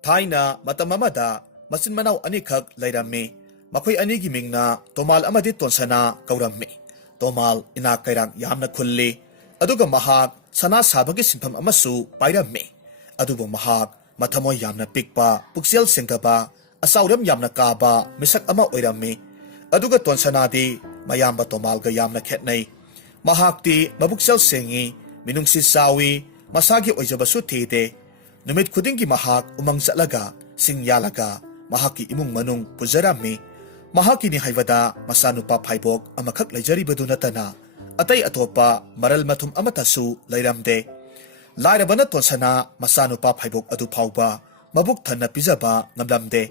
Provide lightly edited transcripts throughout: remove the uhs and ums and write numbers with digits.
Thaina matam amada masin manaw anikak layrammi. Makoy anigi mingna Tomal amadi Tonsana kaurammi. Tomal ina kairang yamna kulli. Aduga mahak sana sabagi simpham amasu pairammi. Adubu mahak mathamoy yamna pikpa puksel sengdaba asauram yamna kaba misak ama oirammi. Aduga Tonsanadi mayamba Tomalga yamna khetnai. Mahakti mabuksel sengi minungsi sawi masagi oijabasu thide. Numit khudingi mahak umang satlaga singyalaga mahaki imung manung pujarami. Mahaki ni haivada masanupa phaibok amakhak laijaribadu natana atay atopa maral mathum amatasu lairamde. Lairabana Tonsana masanupa phaibok adu phauba mabuk thanna pijaba ngamlamde.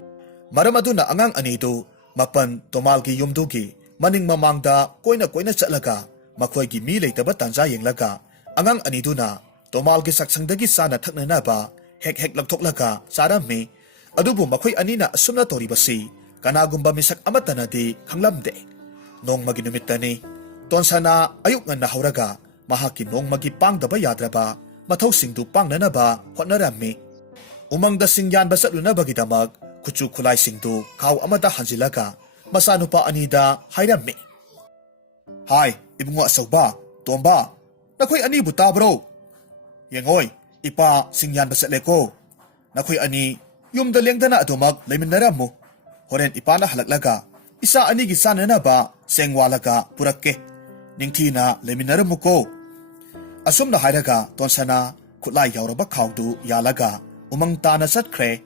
Maram aduna angang anidu mapan Tomalgi yumdugi maning mamangda koina chatlaga makhoygi mi leitaba tanja yenglaga angang aniduna Tomalgi saksangdagi sana thaknanaba hek lagthoklaga charami. Adubu makhoy anina asumna toribasi kanagumba misak amatanadi khanglamde. Nong magi numittani Tonsana ayuk nga nahawraga mahaki nong magi pangdaba yadraba mathaw singdu pangnanaba hotnarammi. Umangda singyan basatlunabagidamag kuchu khulai singdu kaw amada hanjilaga masanupa anida hairammi. Hai, ibungo asawba, Tomba, nakoy ani buta bro. Yengoy, ipa singyan basatleko. Nakoy ani yumda lengdana adomag layminaram mo. Horen ipa na halaglaga, isa ani gisana na ba sengwalaga purakke. Ningti na layminaram mo ko. Asum na hairaga Tonsana kutlay yauraba kawdu yalaga umang tana satkre.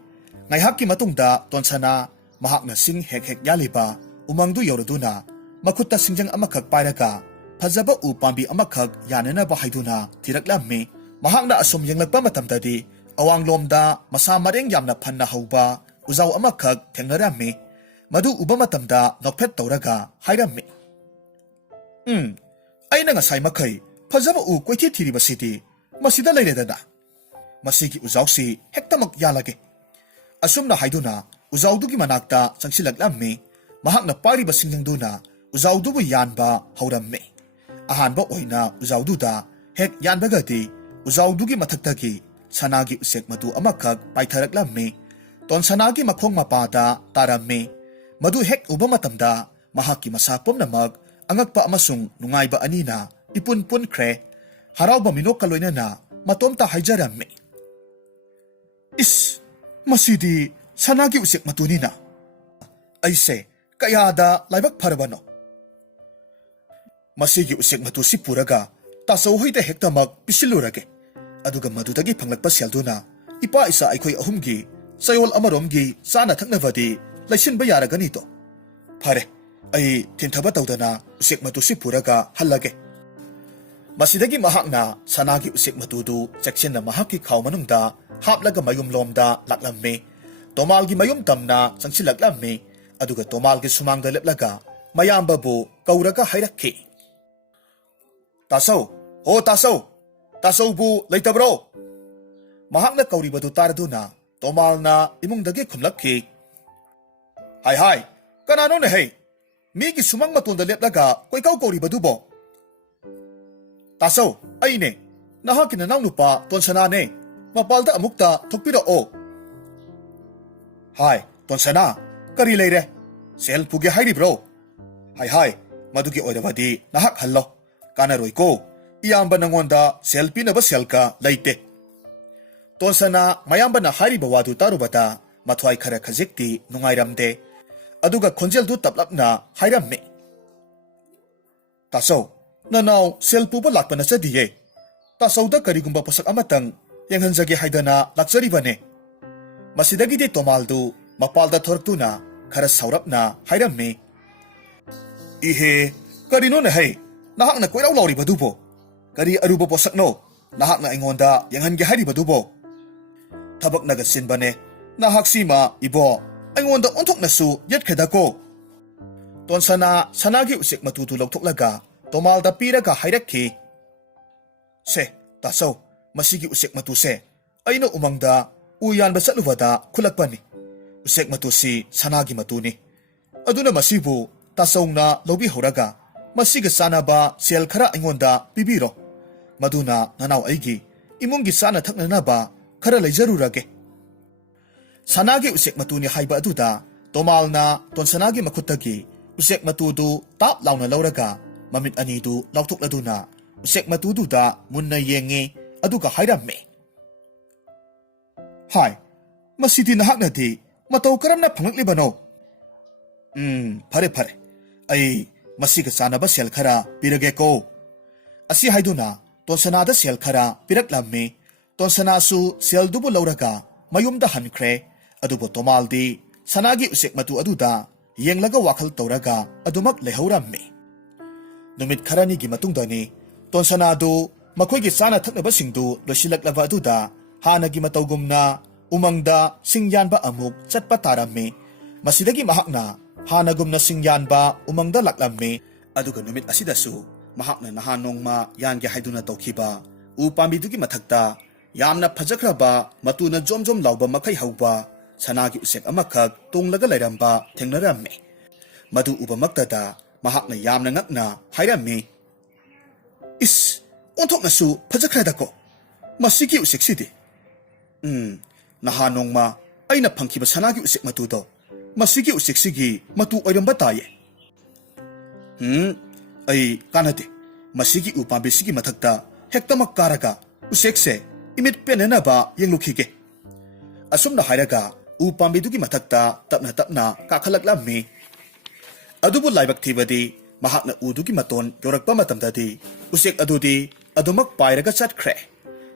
Ngayhaki matungda Tonsana mahak na sing hek yaliba umangdu yauruduna makutta singjang amakag pairaga fazaba upambi amakag yanana bahayduna tiraklammi. Mahak na asum yang nagpamatamdadi awang lomda masamareng yamna panna hauba uzaw amakag tengarami madu ubamatamda nokpet tauraga hairammi. Ay na nga say makay fazaba u kwaiti tiribasidi masida layredana. Masigi uzaw si hektamak yalage. Asum na hayduna uzawdugi manakta sangsilaglammi mahak na pariba singjangduna uzawdubu yanba haurammi. Ahanba oina uzawduda hek yanbagadi uzawdugi mathagtagi sanagi usek madu amakag paitharaklammi. Tonsanagi makhong mapada tarammi. Madu hek uba matamda mahaki masakpom namag angagpa amasung nungayba anina ipunpun kre harawba minok kaloy na matomta haijarammi. Is, masidi sanagi usek matunina. Ayse, kayada laibak parabano. Masigi usek matu si puraga tasawhoyda hektamag pisilurage. Aduga madudagi panglagpa siyalduna ipa isa aykoy ahumgi sayol amaromgi sana thaknavadi laysinba yaraganito. Pare, ay tintaba tawdana usek matu si puraga halage. Masidagi mahakna sanagi usek matudu seksyen na mahaki kaw manungda haplaga mayum lomda laklammi. Tomalgi mayum tamna sangsilaglammi aduga Tomalgi sumangda leplaga mayamba bu kauraga hayrakki. Tasaw, ho tasaw, tasaw bu laytabro. Mahak na kauribadu taraduna Tomal na imungdagi kumlakki. Hay, kanano na hey, migi sumang matunda leplaga ko ikaw kauribadu bo. Tasaw, ay ne, nahakin na nang lupa Tonsana ne, mapalda amukta thokpira o. Hay, Tonsana, karilay re, sel pugi hayri bro. Hay, madugi oiravadi nahak hallo, kanaroy ko, iyamba nangonda selfie na ba sel ka layte. Tonsana mayamba na hayri bawadu tarubata matway kara kazikti nungayramde, aduga konjel du taplap na hayramme. Tasaw, nanaw selpu ba lakpa na sa diye. Tasaw da karigumba pasak amatang yang hanjagi haydana laksari ba ne. Masidagi di Tomaldu mapalda thoraktu na kara saurap na hayramme. Ihe, karino na hay, nahak na kweraw lawri ba dubo. Kari arubo pasak no, nahak na ingonda yang hangi hari ba dubo. Tabak nagasin ba ne, nahak sima ibo, ingonda untok na su yat kada ko. Tonsana sanagi usik matutulaw toklaga Tomalda piraga hayrakki. Se, tasaw, masigi usik matuse. Ay no umangda, uyan ba sa luvada kulagpani. Usik matusi sanagi matuni. Aduna masibu, tasaw na lobi horaga. Masiga sana ba siyal kara ingonda bibiro. Maduna nanaw aygi, imong gisana thakna na ba kara layjarurage. sanagi usek matuni haiba aduda tomalna tonsanagi makhutagi usek matudu tap launa lauraga mamit anidu lautukladuna usek matududa munna yengi aduga hairamme. Hai, masidi nahaknadi matau karamna phangaklibano? Phare phare. Ai masiga chanaba sel khara pirage ko. Asi haiduna tonsanada sel khara piraklammi. Tonsana su sel dubu lauraga mayumda hankhre adubo tomaldi sanagi usek matu aduda yenglaga wakhal tauraga adumak lehaurammi. Numit kharani gi matungdani tonsanadu makhoi gi chana thaknaba singdu losilaklaba aduda hanagi matawgumna umangda singyanba amuk chatpa tarammi. Masidagi mahakna hanagumna singyanba umangda laklammi. Aduga numit asidasu mahakna nahanongma yange haiduna tawkhiba u pambidugi mathakta yamna phajakraba matuna jomjom lauba makai hauba sanagi usek amakhak tunglaga lairamba thengnaramme. Madu ubamaktada mahakna yamna ngakna hairammi. Is onthoknasu phajakradako masigi usek sidi. Nahanongma aina phangkiba sanagi usek matudo masigi usek sigi matu oiramba taye. Ai kanade masigi upambi sigi mathakta hektamak karaga usekse imit penenaba yenglukhige. Asumna hairaga upambidugi mathakta tapna tapna kakhalaklammi. Adubu laibak thibadi mahakna udugi maton yorakpa matamdadi usek adudi adumak pairaga chatkhre.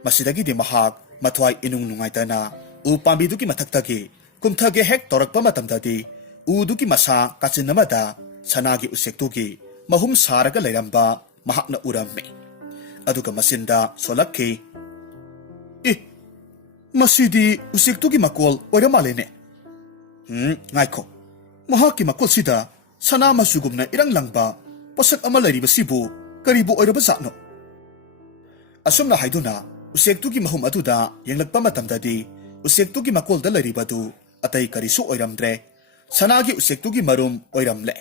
Masidagidi mahak mathwai inung nungaitana upambidugi mathaktage kumthage hek torakpa matamdadi udugi masa kachinamada sanagi usektugi mahum saraga lairamba mahakna uramme. Aduga masinda solakki. Masidi usektugi makol oiramalene. Ngaiko. Mahaki makol sida sana masugumna irang langba pasak ama lairiba sibu karibu oiraba zakno. Asumna haiduna usektugi mahum aduda yenglakpa matamdadi usektugi makol da lairibadu atai karisu oiramdre sanagi usektugi marum oiramle.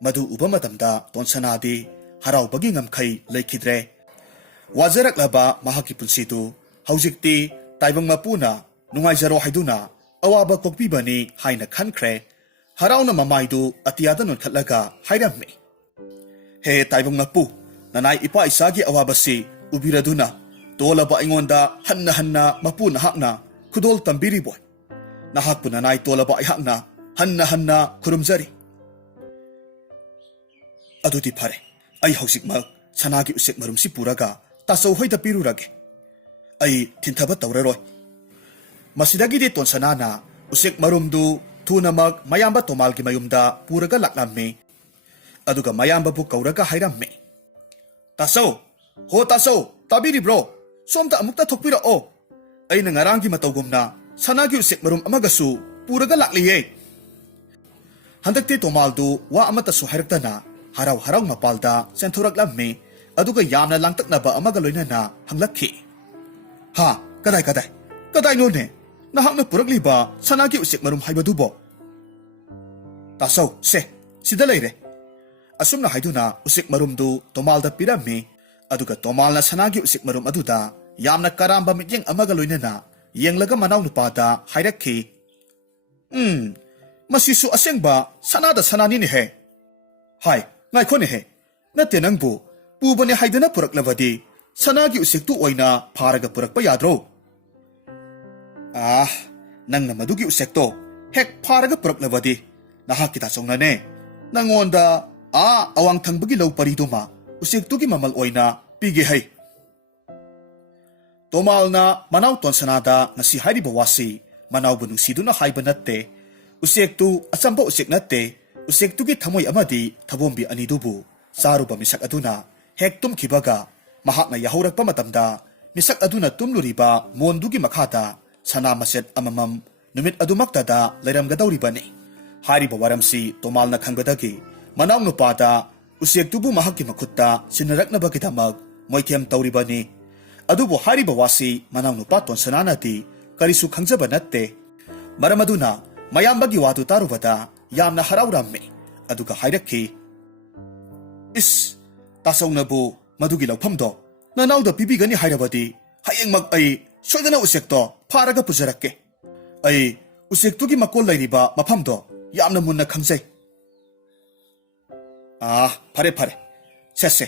Madu uba matamda tonsanadi haraubagi ngamkai laikidre. Wazaraklaba mahaki punsidu haujikti taibang mapuna nungaijaro haiduna awaba kokpibani haina khankre harauna mamaidu atiyada nonkhatlaga hairammi. He taibang mapu nanai ipa isagi awabasi ubiraduna tolaba ingonda hanna hanna mapu nahakna kudol tambiri boy. Nahakpu nanai tolaba ihakna hanna hanna kurumjari. Adudi phare ai hausikmak sanagi usek marumsi puraga tasau hoida pirurage. Ai tinthaba tauraroi. Masidagidi tonsanana usek marumdu thunamak mayamba tomalgi mayumda puraga laklammi. Aduga mayamba bu kauraga hairammi. Tasau, ho tasau, tabiri bro. Somta amukta thokpira o. Aina ngarangi matawgumna sanagi usek marum amagasu puraga lakliye. Handakti tomaldu wa amata su hairaktana haraw haraw mapalda senthuraklammi. Aduga yamna langtaknaba amaga loinana hanglakhi. Ha, kadai none nahakna purakliba sanagi usek marum haibadubo. Tasau se sida leire. Asumna haiduna usek marumdu tomalda pirammi. Aduga tomalna sanagi usek marum aduda yamna karamba mityeng amaga loinana yenglaga manaw nupada hairakhi. Masisu asengba sanada sanani ni he. Hai, ngaiko ni he. Nate nangbu pubane haidana puraklabadi sanagi usektu oina pharaga purakpa yadro. Nangna madugi usekto hek pharaga puraklabadi nahakita songnane nangonda awang thangbagi law pariduma usektugi mamal oina pige hai. Tomalna manaw tonsanada ngasi hairiba wasi manaw bunungsiduna haiba natte usektu asamba usek natte usektugi thamoy amadi thabombi anidubu saruba misak aduna hek tumkibaga mahakna yahaurakpa matamda misak aduna tumluriba mondugi makhata sana maset amamam numit adumaktada lairamgadawribani. Hariba waramsi tomalna khangbadagi manaw nupada usektubu mahakki makhutta sinaraknabagidamag moithem tawribani. Adubu hariba wasi manaw nupa tonsananati karisu khangjaba natte. Maramaduna mayambagi wadu tarubada yamna harawrammi. Aduga hairakki. Is tasawnabu madugi lawphamdo nanawda pibigani hairabadi hayengmak ai soidana usekto pharaga pujarakke. Ai usektugi makol lairiba mafamdo yamna munna khangjai. Phare phare. Sese,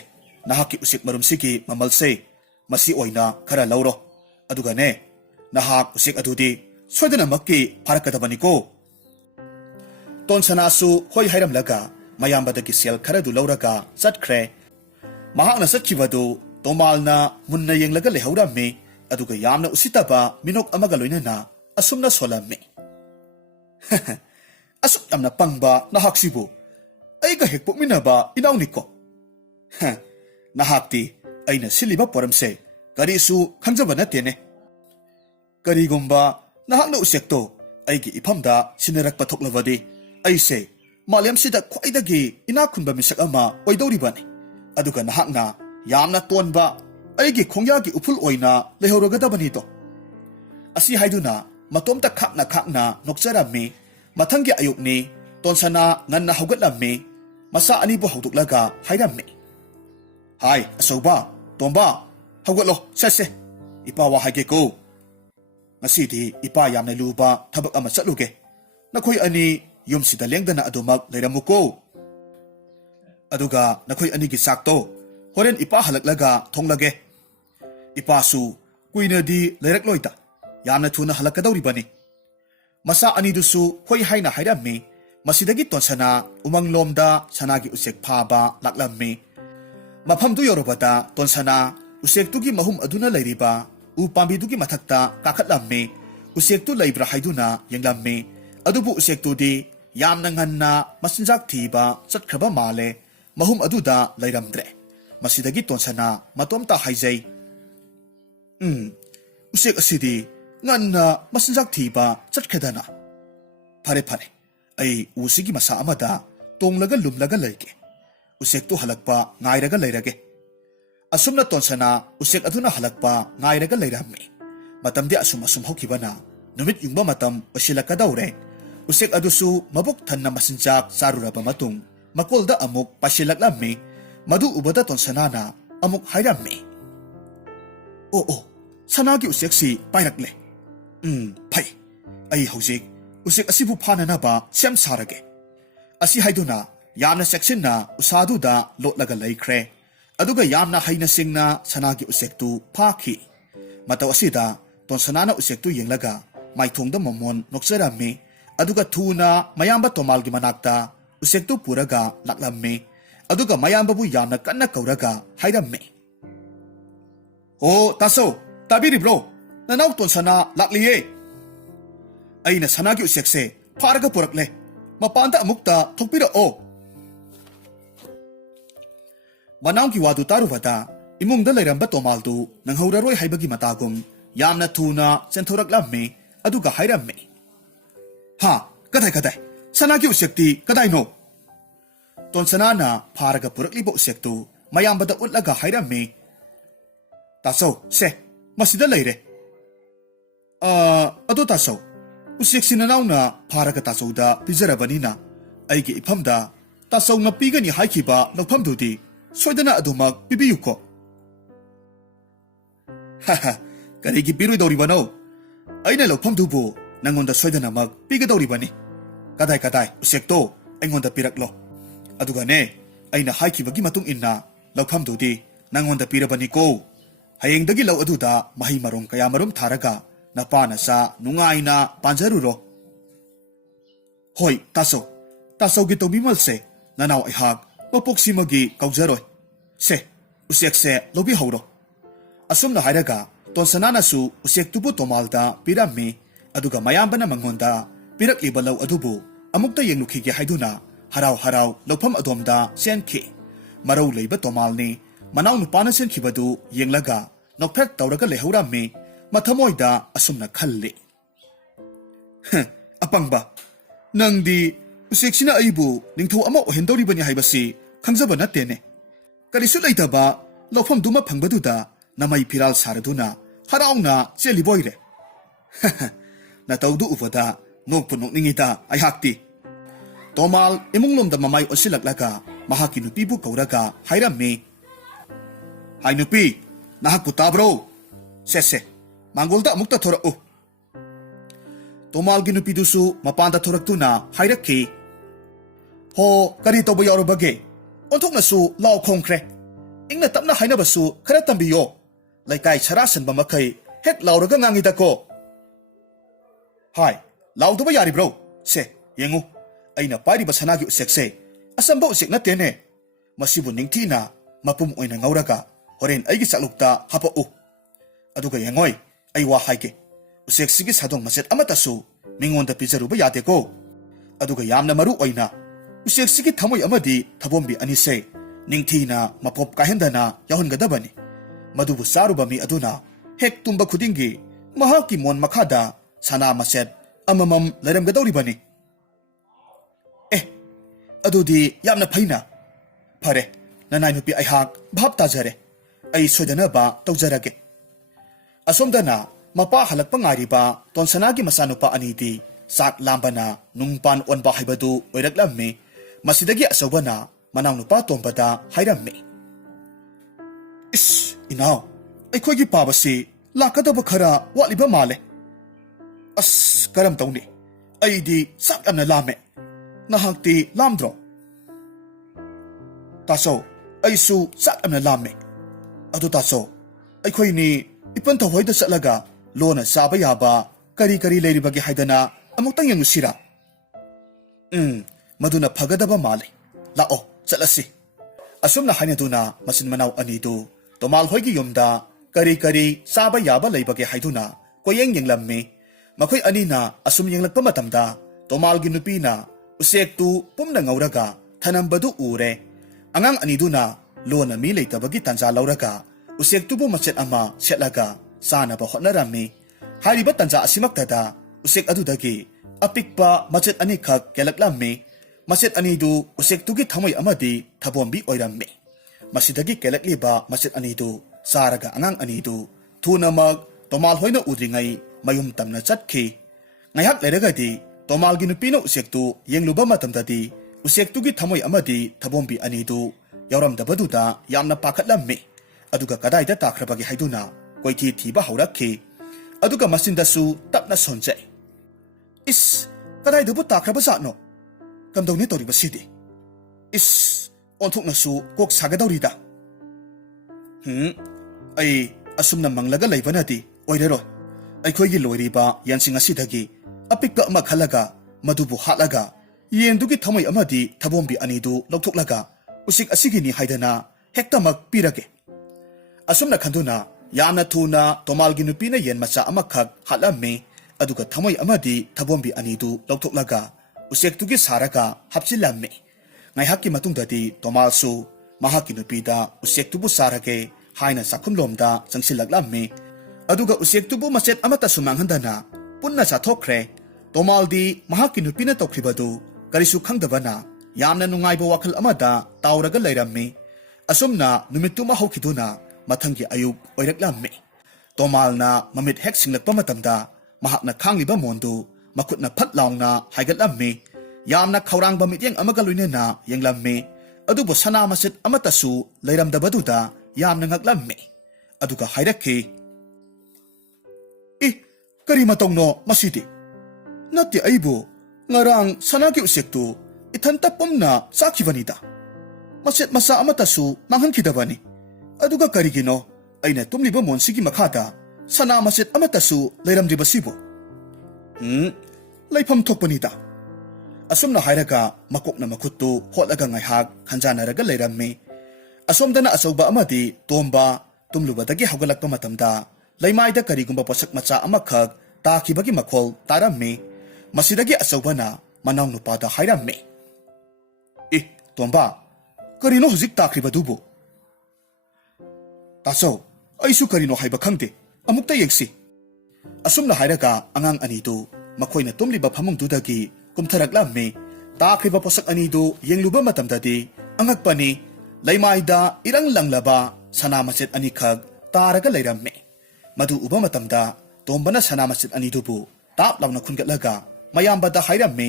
nahaki usik marumsigi mamalse masi oina khara lauro. Aduga ne, nahak usik adudi soidana makki pharakadabani ko. Tonsanasu hoi hairamlaga mayambadagi sel khara du lauraga chatkre. Mahakna satkibadu Tomalna munna yenglaga lehaurammi aduga yamna usitaba minok amaga loinana asumna solammi. Asuk yamna pangba nahaksibu aiga hekpok minaba inawniko. Nahakti aina siliba poramse karisu khangjaba natene. Karigumba nahakna usekto aigi iphamda sinarakpa thoklawadi aise malyamsida khwaidagi inakhunba misak ama oidoribani. Aduga nahakna yamna tonba aigi khongyagi upul oina lehorogadabani to. Asi haiduna matomta khakna nokcharammi mathangi ayukni tonsana nganna haugatlammi masa anibu hauduklaga hairammi. Hai asoba tomba haugatlo sese ipa wa haige ko. Ngasidi ipa yamna luba thabak ama chatluge. Nakhoi ani yumsida lengdana adumak leiramuko. Aduga nakhoi ani gi sakto horen ipa halaklaga thonglage. Ipa su kuina di lerak loita yamna thuna halakadawribani. Masa ani dusu hoi haina hairammi masidagi tonsana umanglomda sanagi usek phaba laklammi. Mafamdu yorobada tonsana usektugi mahum aduna leiriba u pambidugi mathakta kakhatlammi. Usektu leibra haiduna yenglammi. Adubu usektu di yamna nganna masinjak thiba chatkraba male mahum aduda leiramdre. Masidagi tonsana matomta haijay. Usek asidi nganna masinjak thiba chatkadana. Phare phare. Ay usigi masa amada tonglaga lumlaga leike. Usek tu halakpa ngairaga leirage. Asumna tonsana usek aduna halakpa ngairaga leirammi. Matamdi asum hokibana numit yungba matam pasilakadaure. Usek adusu mabuk thanna masinjak saruraba matung makolda amuk pasilaklammi. Madu ubada tonsanana amuk hairammi. Oh, sanagi usek si pairakle. Pai. Ay haujik usek asibu phananaba sem sarage. Asi haiduna yamna section na usadu da lotlaga laikre. Aduga yamna haina singna sanagi usektu phaki. Mataw asida tonsanana usektu yenglaga maithongda mamon noksarammi. Aduga thuna mayamba tomalgi manakta usektu puraga laklammi. Aduga mayambabu yamna kanna kauraga hairammi. Oh, taso, tabiri bro. Nanaw tonsana lakliye. Aina sanagi usekse pharaga purakle. Mapanda amukta thokpira o. Manaw ki wadu tarubada imungda leiramba tomaldu nanghauraroi haibagi matagum yamna thuna chenthoraglammi aduga hairammi. Ha, kadai sanagi usekti kadai no. Tonsanana pharaga puraklibo usektu mayambada utlaga hairammi. Taso se masida leire. Ado taso usek sinanauna pharaga tasauda pizarabanina aigi iphamda tasau na pigani haikiba nokphamdudi soidana adumak pibiyuko. Haha, karigi piruidoribano. Aina lokphamdubu nangonda soidanamak pigadoribani. Kadai usekto aingonda piraklo. Aduga ne aina haikibagi matung inna lokphamdudi nangonda pirabani ko. Hayengdagi law aduda mahi marong kaya marom tharaga napana sa nungaina panjaruro. Hoy, taso gito bimalse nanaw ihag mapoksimagi kaujaroy. Se, usek se lobi hauro. Asum na hairaga tonsanana su usek tubu tomalda pirammi aduga mayambana mangonda pirakliba law adubu amukta yenglukige haiduna haraw lawpham adomda senki. Maraw leiba tomalni manaw nupana senkibadu yenglaga nokthak tawraga lehaurammi mathamoida asumna khalli. Apangba nangdi useksina aibu ningthaw ama ohendoribani haibasi khangjaba nattene. Karisu leitaba lawpham duma phangbaduda namai piral saraduna harauna cheliboire. Natawdu ubada nokpu nokningita aihakti. Tomal imunglomda mamai osilaklaga mahaki nupibu kauraga hairammi. Hai nupi, nahakku tabro. Sese, manggolda amukta thorau. Tomalgi nupidusu mapanda thoraktuna hairakki. Ho, kari tawba yaurabage? Onthok nasu lau khongkhre. Ingna tapna hainabasu khara tambiyo. Laikai sarasanba makai hek lauraga ngangidako. Hai, laudaba yari bro. Se, yengu. Aina pairiba sanagi usekse. Asamba usek natene. Masibu ningtina mapum oina ngauraga. Horen aigi saklukta hapau. Aduga yengoi, ai wa haike. Usek sige sadong maset amatasu mingonda pijaruba yadeko. Aduga yamna maru oina. Usek sige thamoy amadi thabombi anise. Ningthina mapop kahendana yahongadabani. Madubu saruba mi aduna hek tumba khudingi mahaki mon makhada sana maset amamam lairamgadawribani. Adudi yamna phaina. Phare, nanai nupi aihak bhap tajare. Ai sodanaba tawjarage. Asomdana mapa halakpa ngariba tonsanagi masanupa anidi sak lambana nungpan onba haibadu oiraklammi. Masidagi asobana manang nupa tombada hairammi. Inaw, aikoigi pabasi lakadaba khara watliba male. Karam tawni. Aidi sak amna lame. Nahakti lamdro. Taso, aisu sak amna lame. Adu taso, aikoi ni ipan tawhoida satlaga lona saba yaba kari leiribagi haidana amuktang yangusira. Maduna pagadaba male. Lao, satlasi. Asumna hainaduna masin manaw anidu Tomal hoigi yumda kari saba yaba leibagi haiduna koyeng yanglammi. Makoy anina asum yanglagpa matamda Tomalgi nupina usektu pumna ngauraga thanambadu ure. Angang aniduna lona mi leitabagi tanja lauraga usektubu macet ama setlaga sanaba hotnarammi. Hariba tanja asimaktada usek adudagi apikpa macet anikak kelaklammi. Macet anidu usektugi thamoy amadi thabombi oirammi. Masidagi kelakliba macet anidu saraga angang anidu thunamag Tomal hoina udringai mayum tamna chatki. Ngayak leragadi Tomalgi nupino usektu yengluba matamdadi usektugi thamoy amadi thabombi anidu yauramdabaduda yamna pakhatlammi. Aduga kadaida takrabagi haiduna koithi thiba haurakki. Aduga masindasu tapna sonjai. Kadaidabu takraba zatno? Kamdawni toribasidi. Onthoknasu kok sagadawrida. Ai asumna manglaga laibanadi oireroi. Aikoigi loiriba yansing asidagi apikka ama khalaga madubu hatlaga yendugi thamoy amadi thabombi anidu loktoklaga usik asigini haidana hektamak pirage. Asumna khanduna yamna thuna Tomalgi nupina yen macha amakhak hatlamme aduga thamoy amadi thabombi anidu loktoklaga usektugi saraga hapchilamme. Ngaihakki matungdadi Tomalsu mahakki nupida usektubu sarage haina sakhumlomda changsilaklammi. Aduga usektubu macet amata sumanghandana punna chathokre. Tomaldi mahakki nupina tawkribadu karisu khangdabana yamna nungaiba wakhal amada tawraga leirammi. Asumna numittuma hawkhiduna mathangi ayuk oiraklammi. Tomalna mamit hek singlakpa matamda mahakna khangliba mondu makhutna phat laungna haigatlammi. Yamna khaurangba mityeng amaga loinena yenglammi. Adubu sana macet amatasu leiramdabaduda yamna ngaklammi. Aduga hairakki. Kari matongno masidi. Nati aibu ngarang sanagi usektu ithanta pumna sakhibanida. Macet masa amatasu manghankidabani. Aduga karigino aina tumliba monsigi makhada sana macet amatasu leiramdribasibo. Laifam thokpanida. Asumna hairaga makokna makhuttu hotlaga ngaihak khanjanaraga leirammi. Asomdana asauba amadi tomba tumlubadagi haugalakpa matamda laimaida karigumba posak macha amakhak takibagi makhol tarammi. Masidagi asaubana manaw nupada hairammi. Tomba, karino huzik takribadubo? Taso, aisu karino haiba khangde amukta yengsi. Asumna hairaga angang anidu makoyna tumliba phamungdudagi kumtharaklammi. Takriba posak anidu yengluba matamdadi angakpani laimaida irang langlaba sana macet anikhag taraga leirammi. Madu uba matamda tombana sana macet anidubu tap launa khungatlaga mayambada hairammi.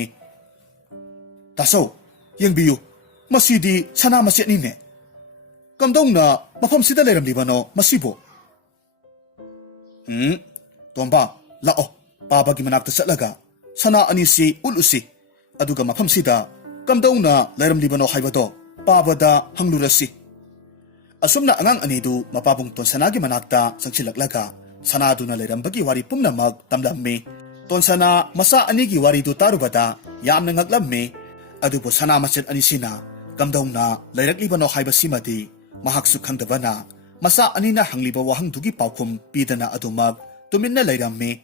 Taso, yengbiyu masidi sana macet nine. Kamdongna mafam sida leiramlibano masibo. Tomba, lao, babagi manakta satlaga sana anisi ulusi aduga mafamsida kamdauna lairamlibano haibado pabada hanglurasi asumna angang anidu mapabung tonsanagi manakta sangsilaklaga sanaduna lairambagi wari pumnamag tamlammi tonsana masa anigi waridu tarubada yamna ngaklammi adubo sana maset anisina kamdauna lairaklibano haibasimadi mahaksu khangdabana masa anina hangliba wahangdugi paukhum pidana adumag tuminna lairammi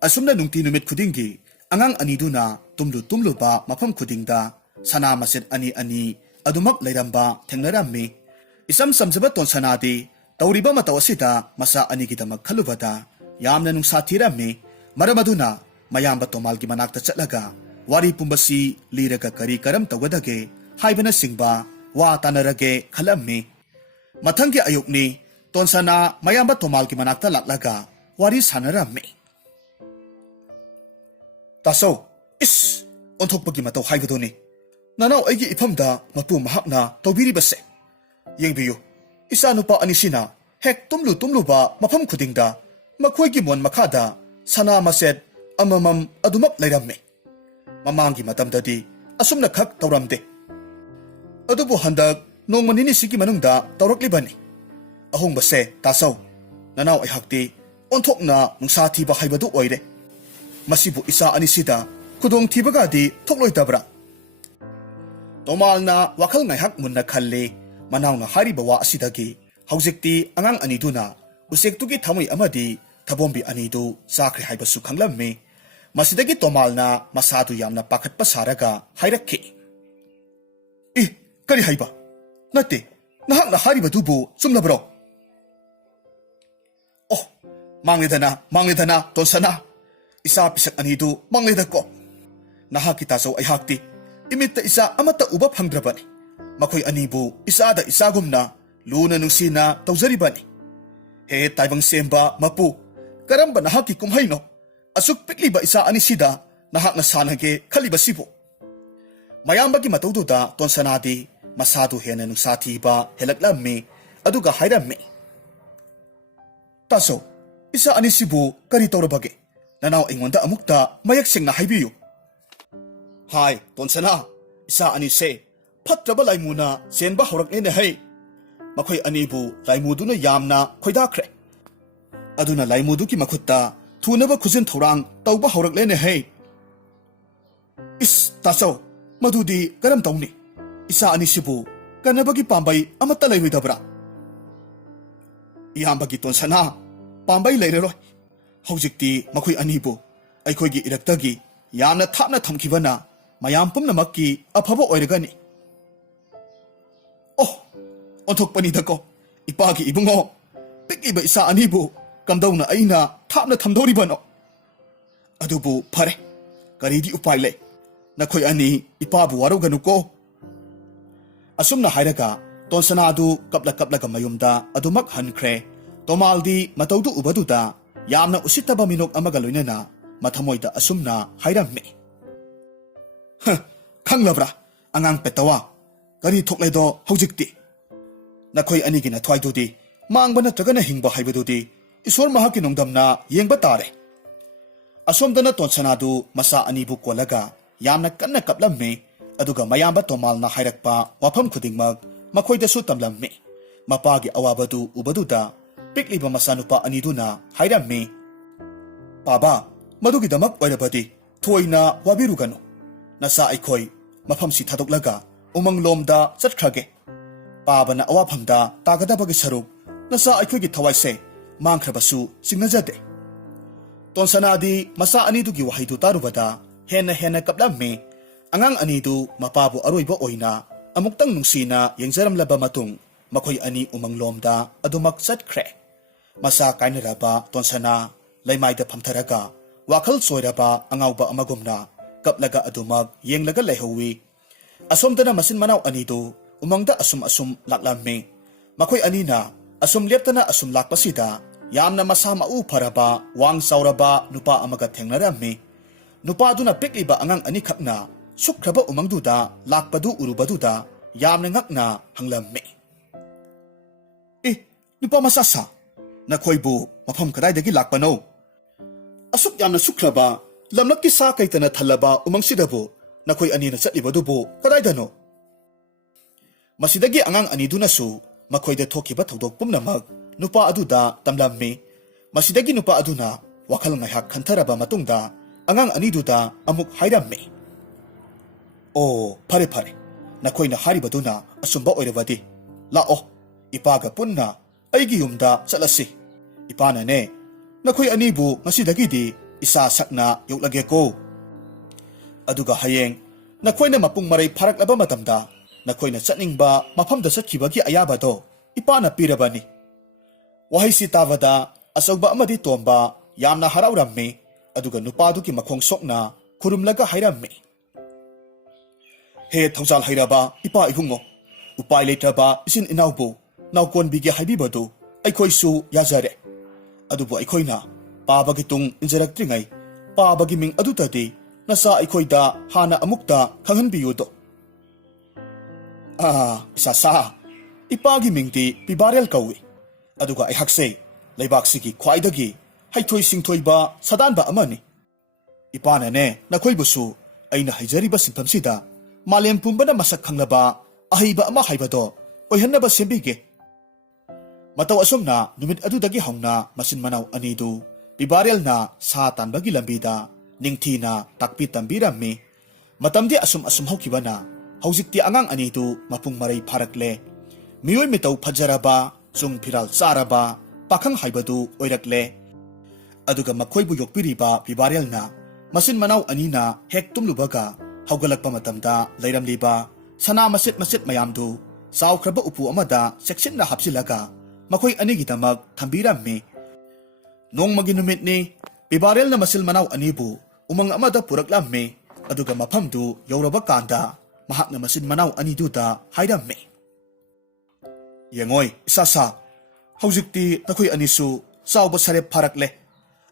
asumna nungti numit khudingi angang aniduna tumlu ba mafam khudingda sana maset ani adumak lairamba thengnarammi isam samjaba tonsanadi tawriba mataw asida masa anigidamak khalubada yamna nungsa thirammi maramaduna mayamba tomalgi manakta chatlaga wari pumbasi liraga kari karam tawgadage haibana singba wa tanarage khalammi mathanggi ayukni tonsana mayamba tomalgi manakta laklaga wari sanarammi taso is onthokpagi mataw haibadoni nanaw aigi ifamda mapu mahakna tawbiribase yengbiyu isa nupa anisina hek tumlu ba mafam khudingda makhoigi mon makhada sana maset amamam adumak lairamme mamangi matamdadi asumna khak tawramde adubu handak nongmanini sigi manungda tawraklibani ahongbase tasaw nanaw aihakti onthokna nungsa thiba haibadu oire masibu isa anisida khudong thibagadi thokloitabra tomalna wakhal ngaihak munna khalle manawna hariba wa asidagi haujikti angang aniduna usektugi thamui amadi thabombi anidu sakri haibasu khanglamme masidagi tomalna masadu yamna pakhatpa saraga hairakki I kari haiba nate nahakna hariba dubu sumlabro oh manglidana tonsana isa pisak anidu manglidako nahakita saw ay hakti imitta isa amata uba phangdrabani makoy anibu isada isagumna luna nungsina tawjaribani he taibang semba mapu karamba nahaki kumhaino asuk pikliba isa anisida nahakna sanage khaliba sibu mayambagi matawduda tonsanadi masadu hena nungsathiba helaklammi aduga hairammi taso isa anisibu kari tawrabage nanaw ingonda amukta mayak singna haibiyu hai tonsana isa anise fatraba laimuna senba horakne hai makhoi anibu laimuduna yamna khoidakre aduna laimudu ki makhutta thunaba khujin thorang tawba horaklene hai is tasaw madudi karam tawni isa anisibu kanabagi pambai amatta laiwidabra iyambagi tonsana pambai laireroi haujikti makhoi anibu aikhoigi iraktagi yamna thapna thamkibana mayam pumnamakki afaba oiragani oh onthokpanidako ipagi ibungo pikiba isa anibu kamdauna aina thapna thamdoribano adubu phare karidi upai le nakhoi ani ipabu waroganuko asumna hairaga tonsana adu kapla mayumda adumak hankhre tomaldi matawdu ubaduda yamna usitaba minok amaga loinana mathamoida asumna hairamme khanglabra angang petawa kari thokledo haujikti nakhoi anigina thwaidudi mangba natragana hingba haibadudi iswar mahaki nongdamna yengba tare asomdana tonsanadu masa anibu kolaga yamna kanna kaplamme aduga mayamba tomalna hairakpa wafam khudingmak makhoidasu tamlamme mapagi awabadu ubaduda pikliba masanupa aniduna hairamme baba madugidamak oirabadi thoina wabiruganu nasa aikhoi mafamsi thadoklaga umanglomda chatkrage pabana awafamda tagadabagi saruk nasa aikhoigi thawaise mangkhrabasu singnajade tonsanadi masa anidugi wahaidu tarubada hena kaplamme angang anidu mapabu aroiba oina amuktang nungsina yengjaramlaba matung makhoi ani umanglomda adumak chatkhre masa kainaraba tonsana laimaida phamtharaga wakhal soiraba angauba amagumna kaplaga adumak yenglaga lehowi asomdana masin manaw anidu umangda asum laklamme makhoi anina asum leptana asum lakpasida yamna masa mau pharaba wang sauraba nupa amaga thengnarammi nupa aduna pikliba angang ani khakna sukhraba umangduda lakpadu urubaduda yamna ngakna hanglamme nupa masasa nakhoibu mafam kadaidagi lakpano asuk yamna sukhraba lamlakki sa kaitana thalaba umangsidabu nakhoi anina chatlibadu kadaidano masidagi angang anidunasu makhoida thokiba thodok pumnamak nupa aduda tamlammi masidagi nupa aduna wakhal ngaihak khantaraba matungda angang aniduda amuk hairammi o phare nakhoina haribaduna asumba oirabadi lao ipaga punna aigi yumda chatlasi ipana ne nakhoi anibu ngasidagidi isa sakna yoklage ko aduga hayeng nakhoina mapung marai pharaklaba matamda nakhoina chatningba mafamda chatkibagi ayabado ipana pirabani wahaisi tabada asauba amadi tomba yamna haraurammi aduga nupaduki makhong sokna khurumlaga hairammi he thongzal hairaba ipa ihungo upai letraba isin inaubu naukon bige haibibadu aikhoisu yazare adubu aikhoina pabagi tung injaraktringai pabagi ming adutadi nasa aikhoida hana amukta khanghanbiyudo isa sa ipagi mingdi pibarel kawi aduga aihakse leibaksigi khwaidagi haithoi singthoiba sadanba amani ipana ne nakhoibusu aina haijariba sinphamsida malem pumbana masak khanglaba ahiba ama haibado oihannaba sembige mataw asomna numit adudagi hauna masin manaw anidu pibarel na sa tanbagi lambida ningthina takpi tambirammi matamdi asum hokibana haujikti angang anidu mapung marai pharakle miyoi mitaw phajaraba chung phiral charaba pakhang haibadu oirakle aduga makhoibu yokpiriba pibarel na masin manaw anina hek tumlubaga haugalakpa matamda leiramliba sana masit mayamdu saukraba upu amada section na hapsilaga makhoi anigidamak thambirammi nongmagi numitni pibarel na masil manaw anibu umang amada puraklammi aduga maphamdu yoraba kanda mahakna masin manaw aniduda hairammi yengoi isasa haujikti nakhoi anisu sauba sarep pharakle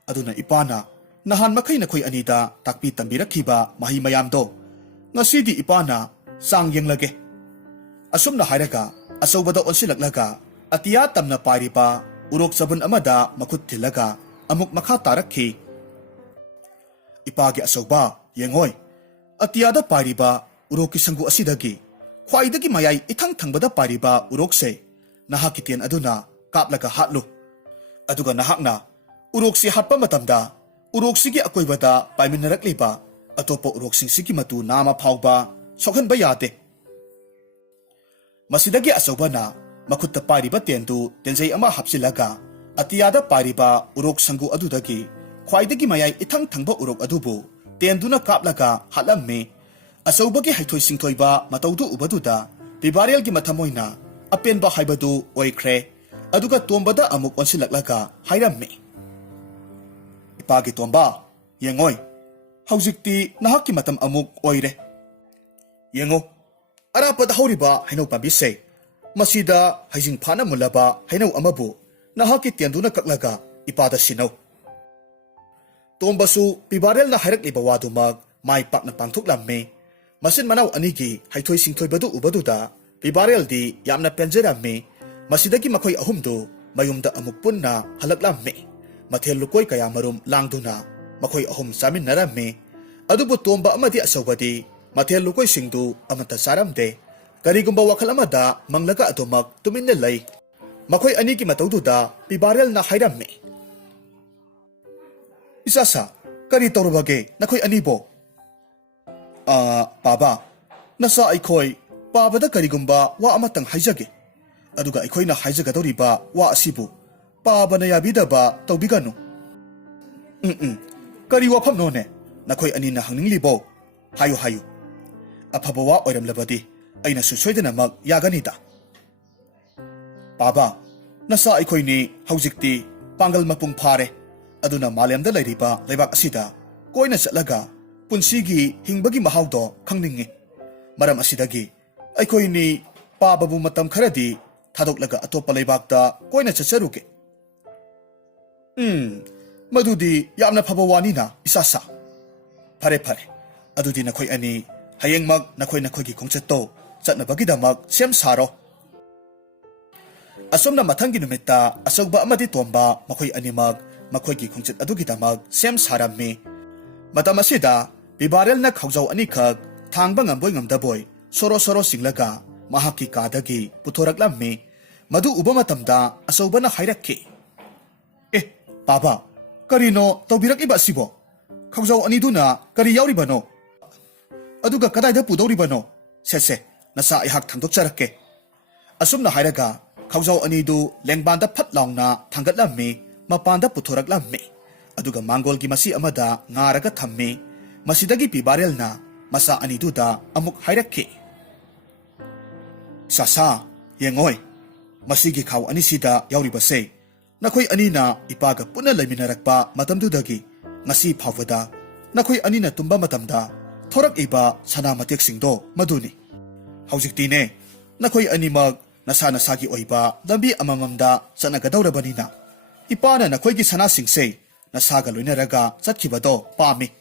aduna ipana nahan makai nakhoi anida takpi tambirakhiba mahi mayamdo ngasidi ipana sang yenglage asumna hairaga asawbada onsilaklaga atiya tamna pariba urok sabun amada makhut thilaga amuk makha tarakhi ipagi asawba yengoi atiyada pariba urok kisangu asidagi khwaidagi mayai ithang thangbada pariba urokse nahakitian aduna kaplaga hatlu aduga nahakna uroksi hatpa matamda uroksigi akoibada paiminarakliba atopo uroksingsigi matu nama phawba sokhanba yate masidagi asawbana makhutta pariba tendu tenjai ama hapsilaga atiyada pariba urok sangu adudagi khwaidagi mayai ithang thangba urok adubu tenduna kaplaga hatlammi asawbagi haithoi singthoiba matawdu ubaduda pibarelgi mathamoina apenba haibadu oikre aduga tombada amuk onsilaklaga hairammi ipagi tomba yengoi haujikti nahakki matam amuk oire yengo arapada hauriba hainau pambise masida haijing phana mulaba hainau amabu nahakki tenduna kaklaga ipada sinau tombasu pibarel na hairakliba wadumak mai pakna pangthoklammi masin manaw anigi haithoi singthoibadu ubaduda pibarel di yamna penjerammi masidagi makhoi ahumdu mayumda amuk punna halaklammi mathel lukoi kaya marum langduna makhoi ahum samin narammi adubu tomba amadi asawbadi mathel lukoi singdu amata saramde karigumba wakhal amada manglaga atomak tuminna lay makhoi anigi matawduda pibarel na hairammi isasa kari torubage nakhoi anibo baba nasa aikoi babada karigumba wa amatang haijage aduga aikhoina haijagadoriba wa asibu pabana yabidaba tawbiganu kari wafam none nakhoi anina hangninglibo hayu afaba wa oiramlabadi aina susoidana mak yaganida baba nasa aikhoini haujikti pangal mapung phare aduna malemda lairiba leibak asida koina chatlaga punsigi hingbagi mahawdo khangningi maram asidagi aikhoini pababu matam kharadi thadok atopa leibakta koina chacharuke madudi yamna phaba wani na isasa phare adudi nakhoi ani hayengmak nakhoi gi khongchatto chatnabagidamak sem saro asomna mathangi numita asogba amadi tomba makhoi animak makhoi gi khongchat adugidamak sem sarammi Matam asida bibarel na khawjau ani khak thangba ngamboi ngamdaboi soro soro singlaga mahaki kadagi puthoraklammi madu uba matamda asobana hairakki. Baba, karino tawbirak iba sibo? Khawjau ani duna kari yauribano? Aduga kadaida pudoribano? Sese, nasa ihak thangdokcharakke. Asumna hairaga khawjau ani du lengbanda phat laungna thangatlammi mapanda puthoraklammi. Aduga manggolgi masi amada ngaraga thammi masidagi pibarelna masa ani duda amuk hairakki. Sasa, yengoy, masigi khaw ani sida yauribase. Nakoy anina ipaga puna laiminarakpa matamdudagi ngasi phawada nakoy anina tumba matamda thorak iba sana mateksingdo maduni. Haujiktine nakoy animag nasa nasagi oiba lambi amamamda sanagadawrabanina ipana nakoygi sana singse nasaga loinaraga chatkibado pami.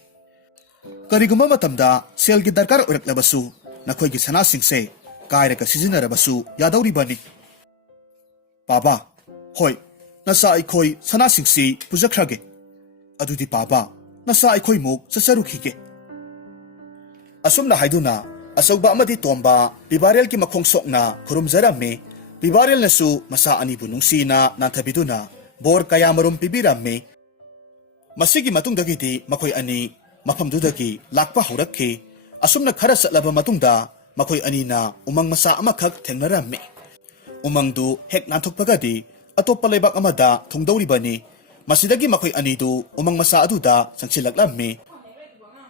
Kariguma matamda selgi darkar oiraklabasu nakoygi sana singse kairaga sizinarabasu yadawribani. Baba, hoy, nasa aikoi sana singsi pujakrage. Adudi baba, nasa aikoi muk sasarukhige. Asumna haiduna asawba amadi tomba bibarel ki makongsok na kurumzarami bibarel nasu masa anibu nungsina nantabiduna bor kaya marum pibirami. Masigi matungdagiti makoy ani mapamdudagi lakpa hurakki asumna khara satlaba matungda makoy ani na umang masa amakhak thengnarami. Umangdu hek nanthokpagadi atop palaybak amada thongdawribani masidagi makoy anidu umang masa aduda sangsilaklammi.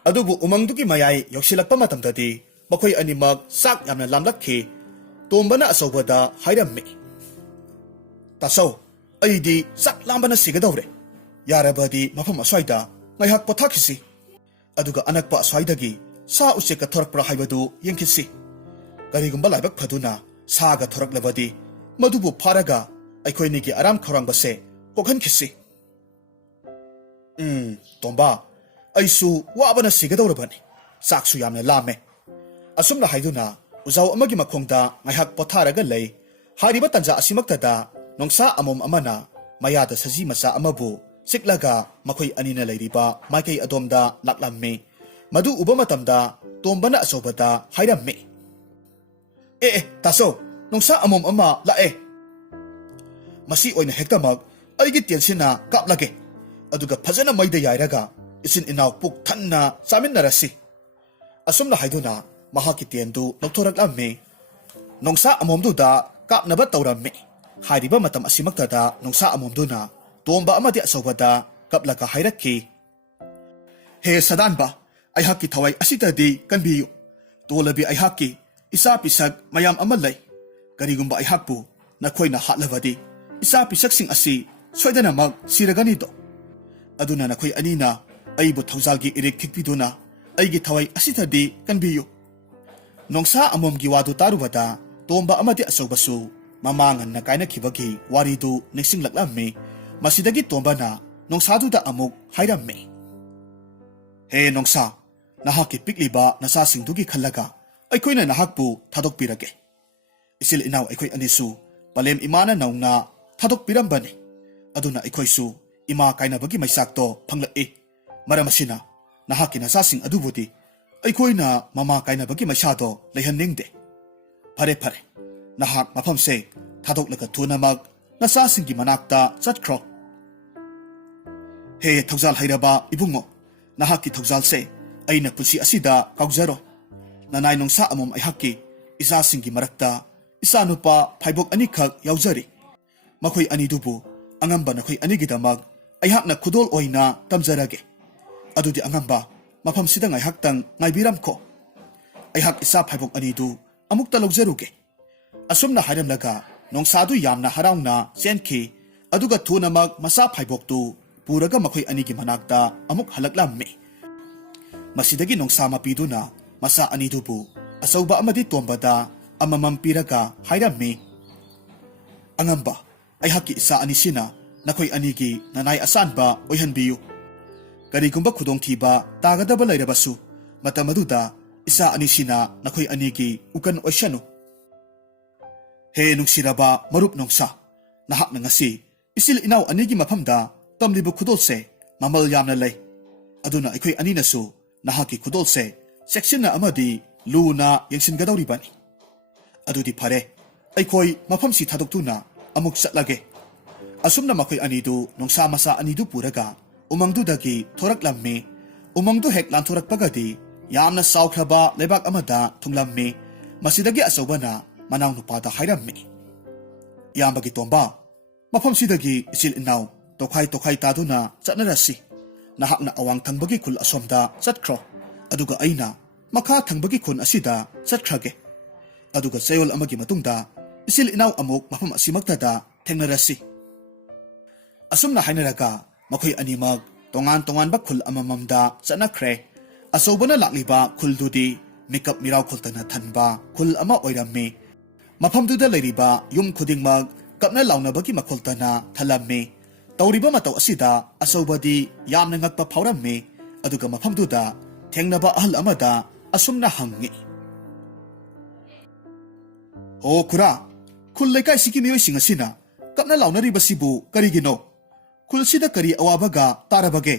Adubu umangdugi mayay yoksilakpa matamdadi makoy animag sak yamna lamlakki tombana asawbada hairammi. Tasaw, aydi sak lambana sigadawre. Yarabadi mafam aswayda ngayhak pothakisi. Aduga anakpa aswaydagi sa usika thorakpra haibadu yengkisi. Karigumba laybak phaduna saga thoraklabadi madubu pharaga aikoinigi aram khawrangbase kokhankisi. Tomba, aisu wabana sigadawrabani saksu yamna lame. Asumna haiduna uzaw amagi makhongda ngayhak potharaga lay hariba tanja asimaktada nongsa amom amana mayada saji masa amabu siklaga makoy anina layriba maikay adomda laklamme madu uba matamda tombana asobada hairamme. Taso, nongsa amom ama lae. Masi oina hektamag aigi tiensina kaplage. Aduga phajana maida yairaga isin inaw puk thanna saminarasi. Asumna haiduna mahaki tiendu noktoraklamme nongsa amomduda kapnaba tawramme. Hariba matam asimaktada nongsa amomduna tomba amadi asobada kaplaga hairakki. He sadanba, ayhaki thawai asitadi kanbiyu. Tolabi ayhaki isa pisag mayam amalay. Karigumba ayhakpu nakoy na hatlabadi isa pisaksing asi soydana mag siraganito. Aduna nakoy anina aybu thawzalgi irik thikpiduna aygi thawai asitadi kanbiyu. Nongsa amomgi wadu tarubada tomba amadi asobasu mamangan na kainakhibagi waridu ningsinglaklammi masidagi tomba na nongsaduda amuk hairammi. He nongsa, nahaki pikliba nasasingdugi khallaga aykoyna nahakpu thadokpirage. Isil inaw aykoy anisu palem imana naungna thadokpirambani. Aduna aykoysu ima kainabagi maysakto phanglai. Maramasina nahaki nasasing adubudi aykoyna mama kainabagi maysado layhaningde. Phare phare, nahak mafamse thadoklaga thunamag nasasinggi manakta chatkro. He thawzal hairaba ibungo, nahaki thawzalse ayna punsi asida kaujaro. Nanay nongsa amom ayhaki isasinggi marakta isa nupa phaibok anikhak yaujari. Makoy anidubu angamba nakoy anigidamag ayhakna khudol oina tamjarage. Adudi angamba mafam sida ngayhaktang ngaybiramko. Ayhak isa phaibok anidu amukta lawjaruge. Asumna hairamlaga nongsadu yamna harawna senki aduga thunamag masa phaiboktu puraga makoy anigi manakta amuk halaklammi. Masidagi nongsa mapiduna masa anidubu asawba amadi tombada amamam piraga hairammi. Angamba ayhaki isa anisina nakoy anigi nanay asanba oyhanbiyu. Karigumba khudongthiba tagadaba layrabasu matamaduda isa anisina nakoy anigi ukan oisyanu. He nungsiraba marup nongsa, nahak na ngasi isil inaw anigi mapamda tamlibu khudolse mamal yamna lay. Aduna aykhoy aninasu nahaki khudolse section amadi luna yengsingadawribani. Adudi phare aykhoy mafamsi thadoktu na amuk chatlage. Asumna makoy anidu nongsa masa anidu puraga umangdu dagi thorak lamme umangdu hek lan thorak pagadi yamna saukhraba lebak amada thunglamme masidagi asobana manaw nupada hairammi. Yambagi tomba mafam sidagi isil inaw tokhai taduna chatnarasi nahakna awang thangbagi khul asomda chatkro aduga aina makha thangbagi khun asida chatkrage aduga chayol amagi matungda isil inaw amuk mafam asimaktada thengnarasi asumna hainaraga makhoi animak tongan ba khul amamamda chanakre asobana lakliba khul-dudi mikap miraw khultana thanba khul ama oirammi mafamduda leiriba yum khudingmak kapna launabagi makhultana thalammi tawriba mataw asida asobadi yamna ngakpa phaurammi aduga mafamduda thengnaba ahal amada asumna hangi o khura khul lekai siki miyoi singasina kapna launariba sibu karigino khul sida kari awabaga tarabage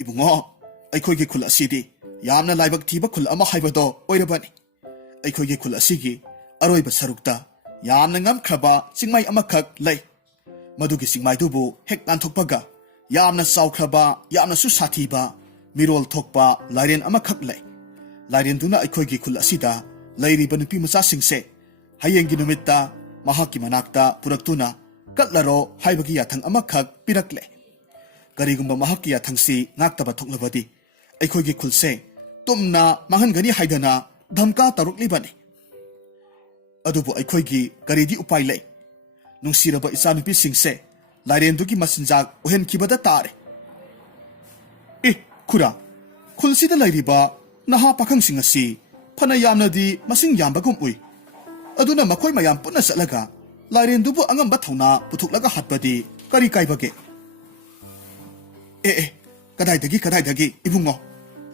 ibungo aykhoygi khul asidi yamna laibak thiba khul ama haibado oirabani aykhoygi khul asigi aroiba sarukta yamna ngamkhraba singmai amakhak lei madugi singmai dubu hek nanthokpaga yamna saukhraba yamna su sathiba mirol thokpa lairen amakhak lei lairen duna aykhoygi khul asida lairiba nupi macha singse hayengi numitta mahaki manakta puraktuna katlaro haibagi yathang amakhak pirakle karigumba mahaki yathangsi ngaktaba thoklabadi aykhoygi khulse tumna mahangani haidana dhamka taruklibani adubu aykhoygi karidi upai lei nungsiraba isanupi singse lairendugi masinjak ohen kibada tare khura khulsida lairiba naha pakhang singasi phana yamnadi masing yambagum ui aduna makhoi mayam punna satlaga lairendubu angamba thona puthuklaga hatbadi kari kaibage kadaidagi ibungo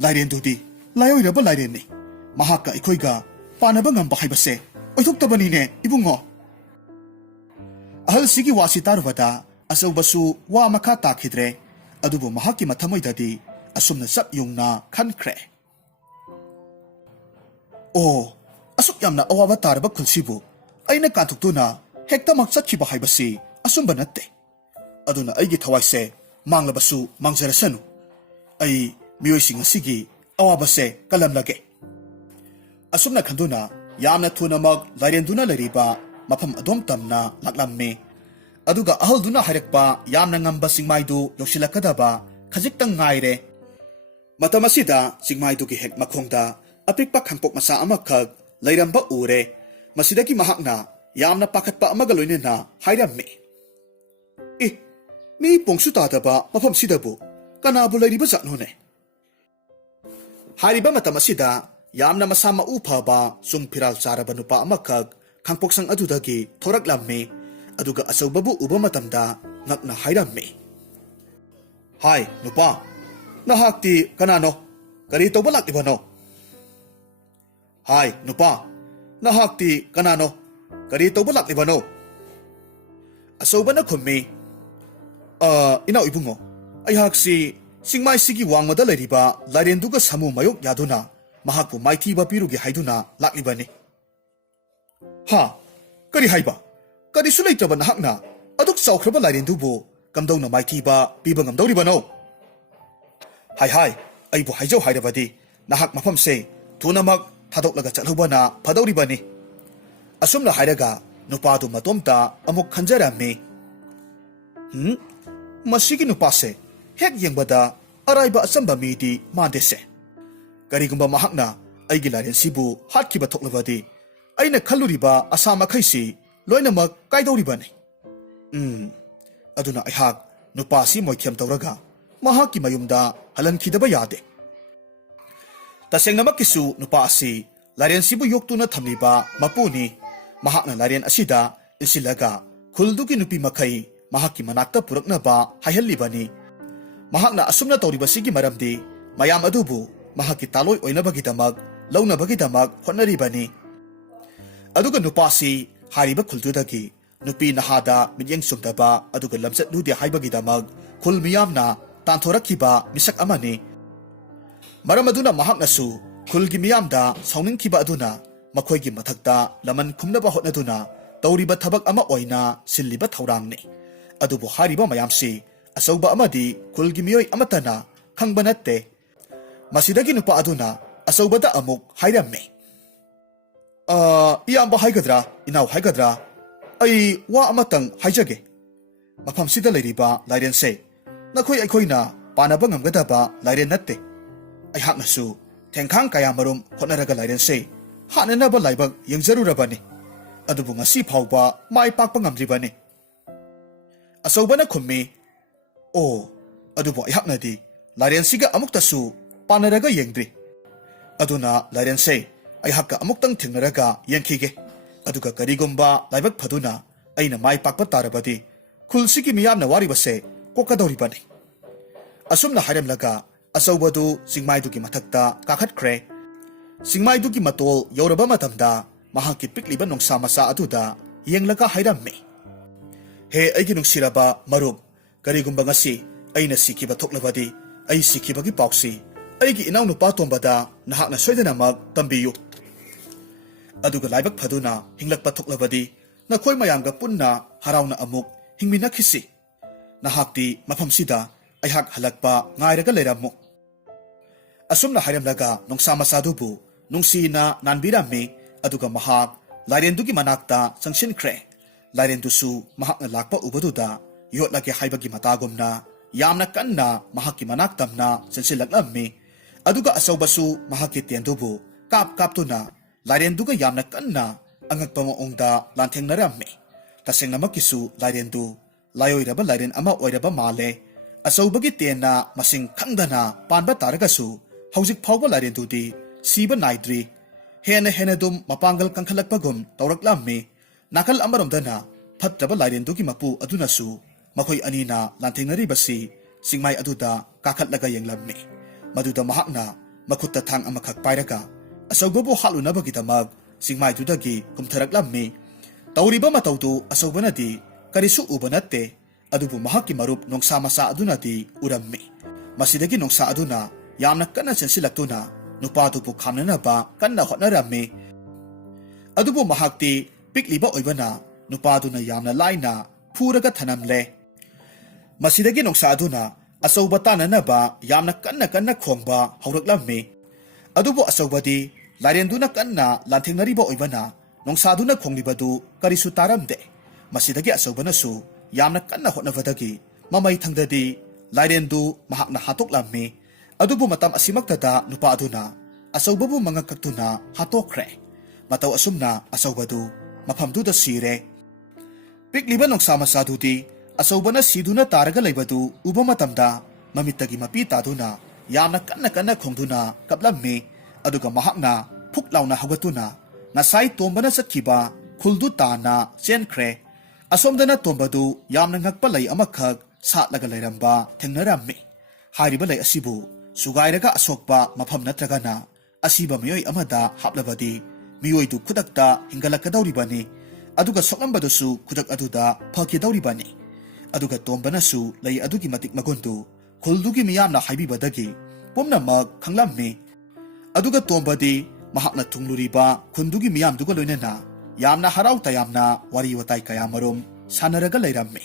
lairendudi layoiraba lairenni mahaka ikhoiga panaba ngamba haibase oithoktabanine ibungo ahal sigi wasi tarvada asaubasu wa makha takhidre adubu mahaki mathamoidadi asumna sap yungna khankre o asuk yamna awaba tarba khulsibu aina kantuktuna hekta maksat khiba haibasi asumba natte aduna aigi thawaise manglabasu mangjarasanu ai miyoising asigi awabase kalamlage asumna khanduna yamna thunamak lairenduna lariba mafam adom tamna laklamme aduga ahalduna hairakpa yamna ngamba singmaidu yosilakadaba khajiktang ngaire matamasida singmaidu gi hek makhongda apikpa khangpok masa amakhak lairamba ure masidagi mahakna yamna pakhatpa amaga loinena hairamme mi pongsu tadaba mafam sidabu kanabu lairiba zatnone hariba matamasida yamna masama uphaba sungpiral charaba nupa amakhak khangpoksang adudagi thoraklamme aduga asaubabu uba matamda ngakna hairamme hai nupa nahakti kanano kari toba laklibano hai nupa nahakti kanano kari toba laklibano asaubana khummi inaw ibungo ayhaksi singmai sigi wangmada lairiba lairenduga samu mayok yaduna mahakpu maithiba pirugi haiduna laklibani ha kari haiba kari sulaitaba nahakna aduk saukhraba lairendubu kamdawna maithiba piba ngamdawribano hai aibu haijau hairabadi nahak mafamse thunamak thadoklaga chalhubana phadawribani asumna hairaga nupadu matomta amuk khanjarami masigi nupase hek yengbada araiba asamba midi mandese karigumba mahakna aigi laren sibu hatkiba thoklabadi aina khalluriba asama khaisi loinamak kaidawribani aduna aihak nupasi moithiam tawraga mahaki mayumda halankhidaba yade tasengnamakkisu nupasi laren sibu yoktuna thamliba mapuni mahakna laren asida isilaga khuldugi nupi makai mahaki manakta puraknaba haihallibani mahakna asumna tawribasigi maramdi mayam adubu mahaki taloi oinabagidamak launabagidamak hotnaribani aduga nupasi hariba khultudagi nupi nahada midyeng sumdaba aduga lamsat ludi haibagidamak khul miyamna ꯇꯥꯟꯊꯣꯔꯛꯈꯤꯕ ꯃꯤꯁꯛ ꯑꯃꯅꯤ꯫ ꯃꯔꯝ ꯑꯗꯨꯅ ꯃꯍꯥꯛꯅꯁꯨ ꯈꯨꯜꯒꯤ ꯃꯤꯌꯥꯝꯗ ꯁꯥꯎꯅꯤꯡꯈꯤꯕ ꯑꯗꯨꯅ ꯃꯈꯣꯏꯒꯤ ꯃꯊꯛꯇ ꯂꯃꯟ ꯈꯨꯝꯅꯕ ꯍꯣꯠꯅꯗꯨꯅ ꯇꯧꯔꯤꯕ ꯊꯕꯛ ꯑꯃ ꯑꯣꯏꯅ ꯁꯤꯜꯂꯤꯕ ꯊꯧꯔꯥꯡꯅꯤ꯫ ꯑꯗꯨꯕꯨ ꯍꯥꯏꯔꯤꯕ ꯃꯌꯥꯝꯁꯤ ꯑꯆꯧꯕ ꯑꯃꯗꯤ ꯈꯨꯜꯒꯤ ꯃꯤꯑꯣꯏ ꯑꯃꯠꯇꯅ ꯈꯪꯕ ꯅꯠꯇꯦ꯫ ꯃꯁꯤꯗꯒꯤ ꯅꯨꯄꯥ ꯑꯗꯨꯅ ꯑꯆꯧꯕꯗ ꯑꯃꯨꯛ ꯍꯥꯏꯔꯝꯃꯤ, ꯏꯌꯥꯝꯕ ꯍꯥꯏꯒꯗ꯭ꯔꯥ ꯏꯅꯥꯎ ꯍꯥꯏꯒꯗ꯭ꯔꯥ, ꯑꯩ ꯋꯥ ꯑꯃꯇꯪ ꯍꯥꯏꯖꯒꯦ꯫ ꯃꯐꯝꯁꯤꯗ ꯂꯩꯔꯤꯕ ꯂꯥꯏꯔꯦꯟꯁꯦ ꯅꯈꯣꯏ ꯑꯩꯈꯣꯏꯅ ꯄꯥꯟꯅꯕ ꯉꯝꯒꯗꯕ ꯂꯥꯏꯔꯦꯟ ꯅꯠꯇꯦ꯫ ꯑꯩꯍꯥꯛꯅꯁꯨ ꯊꯦꯡꯈꯥꯡ ꯀꯌꯥꯃꯔꯨꯝ ꯍꯣꯠꯅꯔꯒ ꯂꯥꯏꯔꯦꯟꯁꯦ ꯍꯥꯠꯅꯅꯕ ꯂꯥꯏꯕꯛ ꯌꯦꯡꯖꯔꯨꯔꯕꯅꯤ, ꯑꯗꯨꯕꯨ ꯉꯁꯤ ꯐꯥꯎꯕ ꯃꯥꯏ ꯄꯥꯛꯄ ꯉꯝꯗ꯭ꯔꯤꯕꯅꯤ꯫ ꯑꯆꯧꯕꯅ ꯈꯨꯝꯃꯤ, ꯑꯣ, ꯑꯗꯨꯕꯨ ꯑꯩꯍꯥꯛꯅꯗꯤ ꯂꯥꯏꯔꯦꯟꯁꯤꯒ ꯑꯃꯨꯛꯇꯁꯨ ꯄꯥꯟꯅꯔꯒ ꯌꯦꯡꯗ꯭ꯔꯤ꯫ ꯑꯗꯨꯅ ꯂꯥꯏꯔꯦꯟꯁꯦ ꯑꯩꯍꯥꯛꯀ ꯑꯃꯨꯛꯇꯪ ꯊꯦꯡꯅꯔꯒ ꯌꯦꯡꯈꯤꯒꯦ, ꯑꯗꯨꯒ ꯀꯔꯤꯒꯨꯝꯕ ꯂꯥꯏꯕꯛ ꯐꯗꯨꯅ ꯑꯩꯅ ꯃꯥꯏ ꯄꯥꯛꯄ ꯇꯥꯔꯕꯗꯤ ꯈꯨꯜꯁꯤꯒꯤ ꯃꯤꯌꯥꯝꯅ ꯋꯥꯔꯤꯕꯁꯦ ꯀꯣꯛꯀꯗꯧꯔꯤꯕꯅꯤ꯫ ꯑꯁꯨꯝꯅ ꯍꯥꯏꯔꯝꯂꯒ ꯑꯆꯧꯕꯗꯨ ꯆꯤꯡꯃꯥꯏꯗꯨꯒꯤ ꯃꯊꯛꯇ ꯀꯥꯈꯠꯈ꯭ꯔꯦ꯫ ꯆꯤꯡꯃꯥꯏꯗꯨꯒꯤ ꯃꯇꯣꯜ ꯌꯧꯔꯕ ꯃꯇꯝꯗ ꯃꯍꯥꯛꯀꯤ ꯄꯤꯛꯂꯤꯕ ꯅꯣꯡꯁꯥ ꯃꯆꯥ ꯑꯗꯨꯗ ꯌꯦꯡꯂꯒ ꯍꯥꯏꯔꯝꯃꯤ, ꯍꯦ ꯑꯩꯒꯤ ꯅꯨꯡꯁꯤꯔꯕ ꯃꯔꯨꯞ, ꯀꯔꯤꯒꯨꯝꯕ ꯉꯁꯤ ꯑꯩꯅ ꯁꯤꯈꯤꯕ ꯊꯣꯛꯂꯕꯗꯤ ꯑꯩ ꯁꯤꯈꯤꯕꯒꯤ ꯄꯥꯎꯁꯤ ꯑꯩꯒꯤ ꯏꯅꯥꯎꯅꯨꯄꯥ ꯇꯣꯝꯕꯗ ꯅꯍꯥꯛꯅ ꯁꯣꯏꯗꯅꯃꯛ ꯇꯝꯕꯤꯌꯨ꯫ ꯑꯗꯨꯒ ꯂꯥꯏꯕꯛ ꯐꯗꯨꯅ ꯍꯤꯡꯂꯛꯄ ꯊꯣꯛꯂꯕꯗꯤ ꯅꯈꯣꯏ ꯃꯌꯥꯝꯒ ꯄꯨꯟꯅ ꯍꯔꯥꯎꯅ ꯑꯃꯨꯛ ꯍꯤꯡꯃꯤꯟꯅꯈꯤꯁꯤ꯫ ꯅꯍꯥꯛꯇꯤ ꯃꯐꯝꯁꯤꯗ ꯑꯩꯍꯥꯛ ꯍꯜꯂꯛꯄ ꯉꯥꯏꯔꯒ ꯂꯩꯔꯝꯃꯨ꯫ ꯑꯁꯨꯝꯅ ꯍꯥꯏꯔꯝꯂꯒ ꯅꯣꯡꯁꯥ ꯃꯆꯥꯗꯨꯕꯨ ꯅꯨꯡꯁꯤꯅ ꯅꯥꯟꯕꯤꯔꯝꯃꯤ, ꯑꯗꯨꯒ ꯃꯍꯥꯛ ꯂꯥꯏꯔꯦꯟꯗꯨꯒꯤ ꯃꯅꯥꯛꯇ ꯆꯪꯁꯤꯟꯈ꯭ꯔꯦ꯫ ꯂꯥꯏꯔꯦꯟꯗꯨꯁꯨ ꯃꯍꯥꯛꯅ ꯂꯥꯛꯄ ꯎꯕꯗꯨꯗ ꯌꯣꯠꯂꯒꯦ ꯍꯥꯏꯕꯒꯤ ꯃꯇꯥꯒꯨꯝꯅ ꯌꯥꯝꯅ ꯀꯟꯅ ꯃꯍꯥꯛꯀꯤ ꯃꯅꯥꯛ ꯇꯝꯅ ꯆꯪꯁꯤꯜꯂꯛꯂꯝꯃꯤ꯫ ꯑꯗꯨꯒ ꯑꯆꯧꯕꯁꯨ ꯃꯍꯥꯛꯀꯤ ꯇꯦꯟꯗꯨꯕꯨ ꯀꯥꯞꯇꯨꯅ ꯂꯥꯏꯔꯦꯟꯗꯨꯒ ꯌꯥꯝꯅ ꯀꯟꯅ ꯑꯉꯛꯄ ꯃꯑꯣꯡꯗ ꯂꯥꯟꯊꯦꯡꯅꯔꯝꯃꯤ꯫ ꯇꯁꯦꯡꯅꯃꯛꯀꯤꯁꯨ ꯂꯥꯏꯔꯦꯟꯗꯨ ꯂꯥꯏꯑꯣꯏꯔꯕ ꯂꯥꯏꯔꯦꯟ ꯑꯃ ꯑꯣꯏꯔꯕ ꯃꯥꯜꯂꯦ꯫ ꯑꯆꯧꯕꯒꯤ ꯇꯦꯟꯅ ꯃꯁꯤꯡ ꯈꯪꯗꯅ ꯄꯥꯟꯕ ꯇꯥꯔꯒꯁꯨ ꯍꯧꯖꯤꯛ ꯐꯥꯎꯕ ꯂꯥꯏꯔꯦꯟꯗꯨꯗꯤ ꯁꯤꯕ ꯅꯥꯏꯗ꯭ꯔꯤ꯫ ꯍꯦꯟꯅ ꯑꯗꯨꯝ ꯃꯄꯥꯡꯒꯜ ꯀꯟꯈꯠꯂꯛꯄꯒꯨꯝ ꯇꯧꯔꯛꯂꯝꯃꯤ꯫ ꯅꯥꯀꯜ ꯑꯃꯔꯣꯝꯗꯅ ꯐꯠꯇꯕ ꯂꯥꯏꯔꯦꯟꯗꯨꯒꯤ ꯃꯄꯨ ꯑꯗꯨꯅꯁꯨ ꯃꯈꯣꯏ ꯑꯅꯤꯅ ꯂꯥꯟꯊꯦꯡꯅꯔꯤꯕꯁꯤ ꯆꯤꯡꯃꯥꯏ ꯑꯗꯨꯗ ꯀꯥꯈꯠꯂꯒ ꯌꯦꯡꯂꯝꯃꯤ꯫ ꯃꯗꯨꯗ ꯃꯍꯥꯛꯅ ꯃꯈꯨꯠꯇ ꯊꯥꯡ ꯑꯃꯈꯛ ꯄꯥꯏꯔꯒ ꯑꯆꯧꯕꯕꯨ ꯍꯥꯠꯂꯨꯅꯕꯒꯤꯗꯃꯛ ꯆꯤꯡꯃꯥꯏꯗꯨꯗꯒꯤ ꯀꯨꯝꯊꯔꯛꯂꯝꯃꯤ꯫ ꯇꯧꯔꯤꯕ ꯃꯇꯧꯗꯨ ꯑꯆꯧꯕꯅꯗꯤ ꯀꯔꯤꯁꯨ ꯎꯕ ꯅꯠꯇꯦ, ꯑꯗꯨꯕꯨ ꯃꯍꯥꯛꯀꯤ ꯃꯔꯨꯞ ꯅꯣꯡꯁꯥ ꯃꯆꯥ ꯑꯗꯨꯅꯗꯤ ꯎꯔꯝꯃꯤ꯫ ꯃꯁꯤꯗꯒꯤ ꯅꯣꯡꯁꯥ ꯑꯗꯨꯅ ꯌꯥꯝꯅ ꯀꯟꯅ ꯆꯦꯟꯁꯤꯜꯂꯛꯇꯨꯅ ꯅꯨꯄꯥꯗꯨꯕꯨ ꯈꯥꯝꯅꯅꯕ ꯀꯟꯅ ꯍꯣꯠꯅꯔꯝꯃꯤ꯫ ꯑꯗꯨꯕꯨ ꯃꯍꯥꯛꯇꯤ ꯄꯤꯛꯂꯤꯕ ꯑꯣꯏꯕꯅ ꯅꯨꯄꯥꯗꯨꯅ ꯌꯥꯝꯅ ಲಾಯ್ꯅ ꯐꯨꯔꯒ ꯊꯅꯝꯂꯦ꯫ ꯃꯁꯤꯗꯒꯤ ꯅꯣꯡꯁꯥ ꯑꯗꯨꯅ ꯑꯆꯧꯕ ꯇꯥꯟꯅꯅꯕ ꯌꯥꯝꯅ ꯀꯟꯅ ꯈꯣꯡꯕ ꯍꯧꯔꯛꯂꯝꯃꯤ꯫ ꯑꯗꯨꯕꯨ ꯑꯆꯧꯕꯗꯤ ꯂꯥꯏꯔꯦꯟꯗꯨꯅ ꯀꯟꯅ ꯂꯥꯟꯊꯦꯡꯅꯔꯤꯕ ꯑꯣꯏꯕꯅ ꯅꯣꯡꯁꯥꯗꯨꯅ ꯈꯣꯡꯂꯤꯕꯗꯨ ꯀꯔꯤꯁꯨ ꯇꯥꯔꯝꯗꯦ꯫ ꯃꯁꯤꯗꯒꯤ ꯑꯆꯧꯕꯅꯁꯨ ꯌꯥꯝꯅ ꯀꯟꯅ ꯍꯣꯠꯅꯕꯗꯒꯤ ꯃꯃꯩ ꯊꯪꯗꯗꯤ ꯂꯥꯏꯔꯦꯟꯗꯨ ꯃꯍꯥꯛꯅ ꯍꯥꯠꯇꯣꯛꯂꯝꯃꯤ꯫ ꯑꯗꯨꯕꯨ ꯃꯇꯝ ꯑꯁꯤꯃꯛꯇꯗ ꯅꯨꯄꯥ ꯑꯗꯨꯅ ꯑꯆꯧꯕꯕꯨ ꯃꯉꯛ ꯀꯛꯇꯨꯅ ꯍꯥꯠꯇꯣꯛꯈ꯭ꯔꯦ꯫ ꯃꯇꯧ ꯑꯁꯨꯝꯅ ꯑꯆꯧꯕꯗꯨ ꯃꯐꯝꯗꯨꯗ ꯁꯤꯔꯦ꯫ ꯄꯤꯛꯂꯤꯕ ꯅꯣꯡꯁꯥ ꯃꯆꯥꯗꯨꯗꯤ ꯑꯆꯧꯕꯅ ꯁꯤꯗꯨꯅ ꯇꯥꯔꯒ ꯂꯩꯕꯗꯨ ꯎꯕ ꯃꯇꯝꯗ ꯃꯃꯤꯠꯇꯒꯤ ꯃꯄꯤ ꯇꯥꯗꯨꯅ ꯌꯥꯝꯅ ꯀꯟꯅ ꯈꯣꯡꯗꯨꯅ ꯀꯞꯂꯝꯃꯤ꯫ ꯑꯗꯨꯒ ꯃꯍꯥꯛꯅ ꯐꯨꯛ ꯂꯥꯎꯅ ꯍꯧꯒꯠꯇꯨꯅ ꯉꯁꯥꯏ ꯇꯣꯝꯕꯅ ꯆꯠꯈꯤꯕ ꯈꯨꯜꯗꯨ ꯇꯥꯟꯅ ꯆꯦꯟꯈ꯭ꯔꯦ꯫ ꯑꯁꯣꯝꯗꯅ ꯇꯣꯝꯕꯗꯨ ꯌꯥꯝꯅ ꯉꯛꯄ ꯂꯩ ꯑꯃꯈꯛ ꯁꯥꯠꯂꯒ ꯂꯩꯔꯝꯕ ꯊꯦꯡꯅꯔꯝꯃꯤ꯫ ꯍꯥꯏꯔꯤꯕ ꯂꯩ ꯑꯁꯤꯕꯨ ꯁꯨꯒꯥꯏꯔꯒ ꯑꯁꯣꯛꯄ ꯃꯐꯝ ꯅꯠꯇ꯭ꯔꯒꯅ ꯑꯁꯤꯕ ꯃꯤꯑꯣꯏ ꯑꯃꯗ ꯍꯥꯞꯂꯕꯗꯤ ꯃꯤꯑꯣꯏꯗꯨ ꯈꯨꯗꯛꯇ ꯍꯤꯡꯒꯠꯂꯛꯀꯗꯧꯔꯤꯕꯅꯤ, ꯑꯗꯨꯒ ꯁꯣꯛꯂꯝꯕꯗꯨꯁꯨ ꯈꯨꯗꯛ ꯑꯗꯨꯗ ꯐꯈꯤꯗꯧꯔꯤꯕꯅꯤ꯫ ꯑꯗꯨꯒ ꯇꯣꯝꯕꯅꯁꯨ ꯂꯩ ꯑꯗꯨꯒꯤ ꯃꯇꯤꯛ ꯃꯒꯨꯟꯗꯨ ꯈꯨꯜꯗꯨꯒꯤ ꯃꯤꯌꯥꯝꯅ ꯍꯥꯏꯕꯤꯕꯗꯒꯤ ꯄꯨꯝꯅꯃꯛ ꯈꯪꯂꯝꯃꯤ꯫ ꯑꯗꯨꯒ ꯇꯣꯝꯕꯗꯤ ꯃꯍꯥꯛꯅ ꯊꯨꯡꯂꯨꯔꯤꯕ ꯈꯨꯟꯗꯨꯒꯤ ꯃꯤꯌꯥꯝꯗꯨꯒ ꯂꯣꯏꯅꯅ ꯌꯥꯝꯅ ꯍꯔꯥꯎ ꯇꯌꯥꯝꯅ ꯋꯥꯔꯤ ꯋꯥꯇꯥꯏ ꯀꯌꯥꯃꯔꯨꯝ ꯁꯥꯟꯅꯔꯒ ꯂꯩꯔꯝꯃꯤ꯫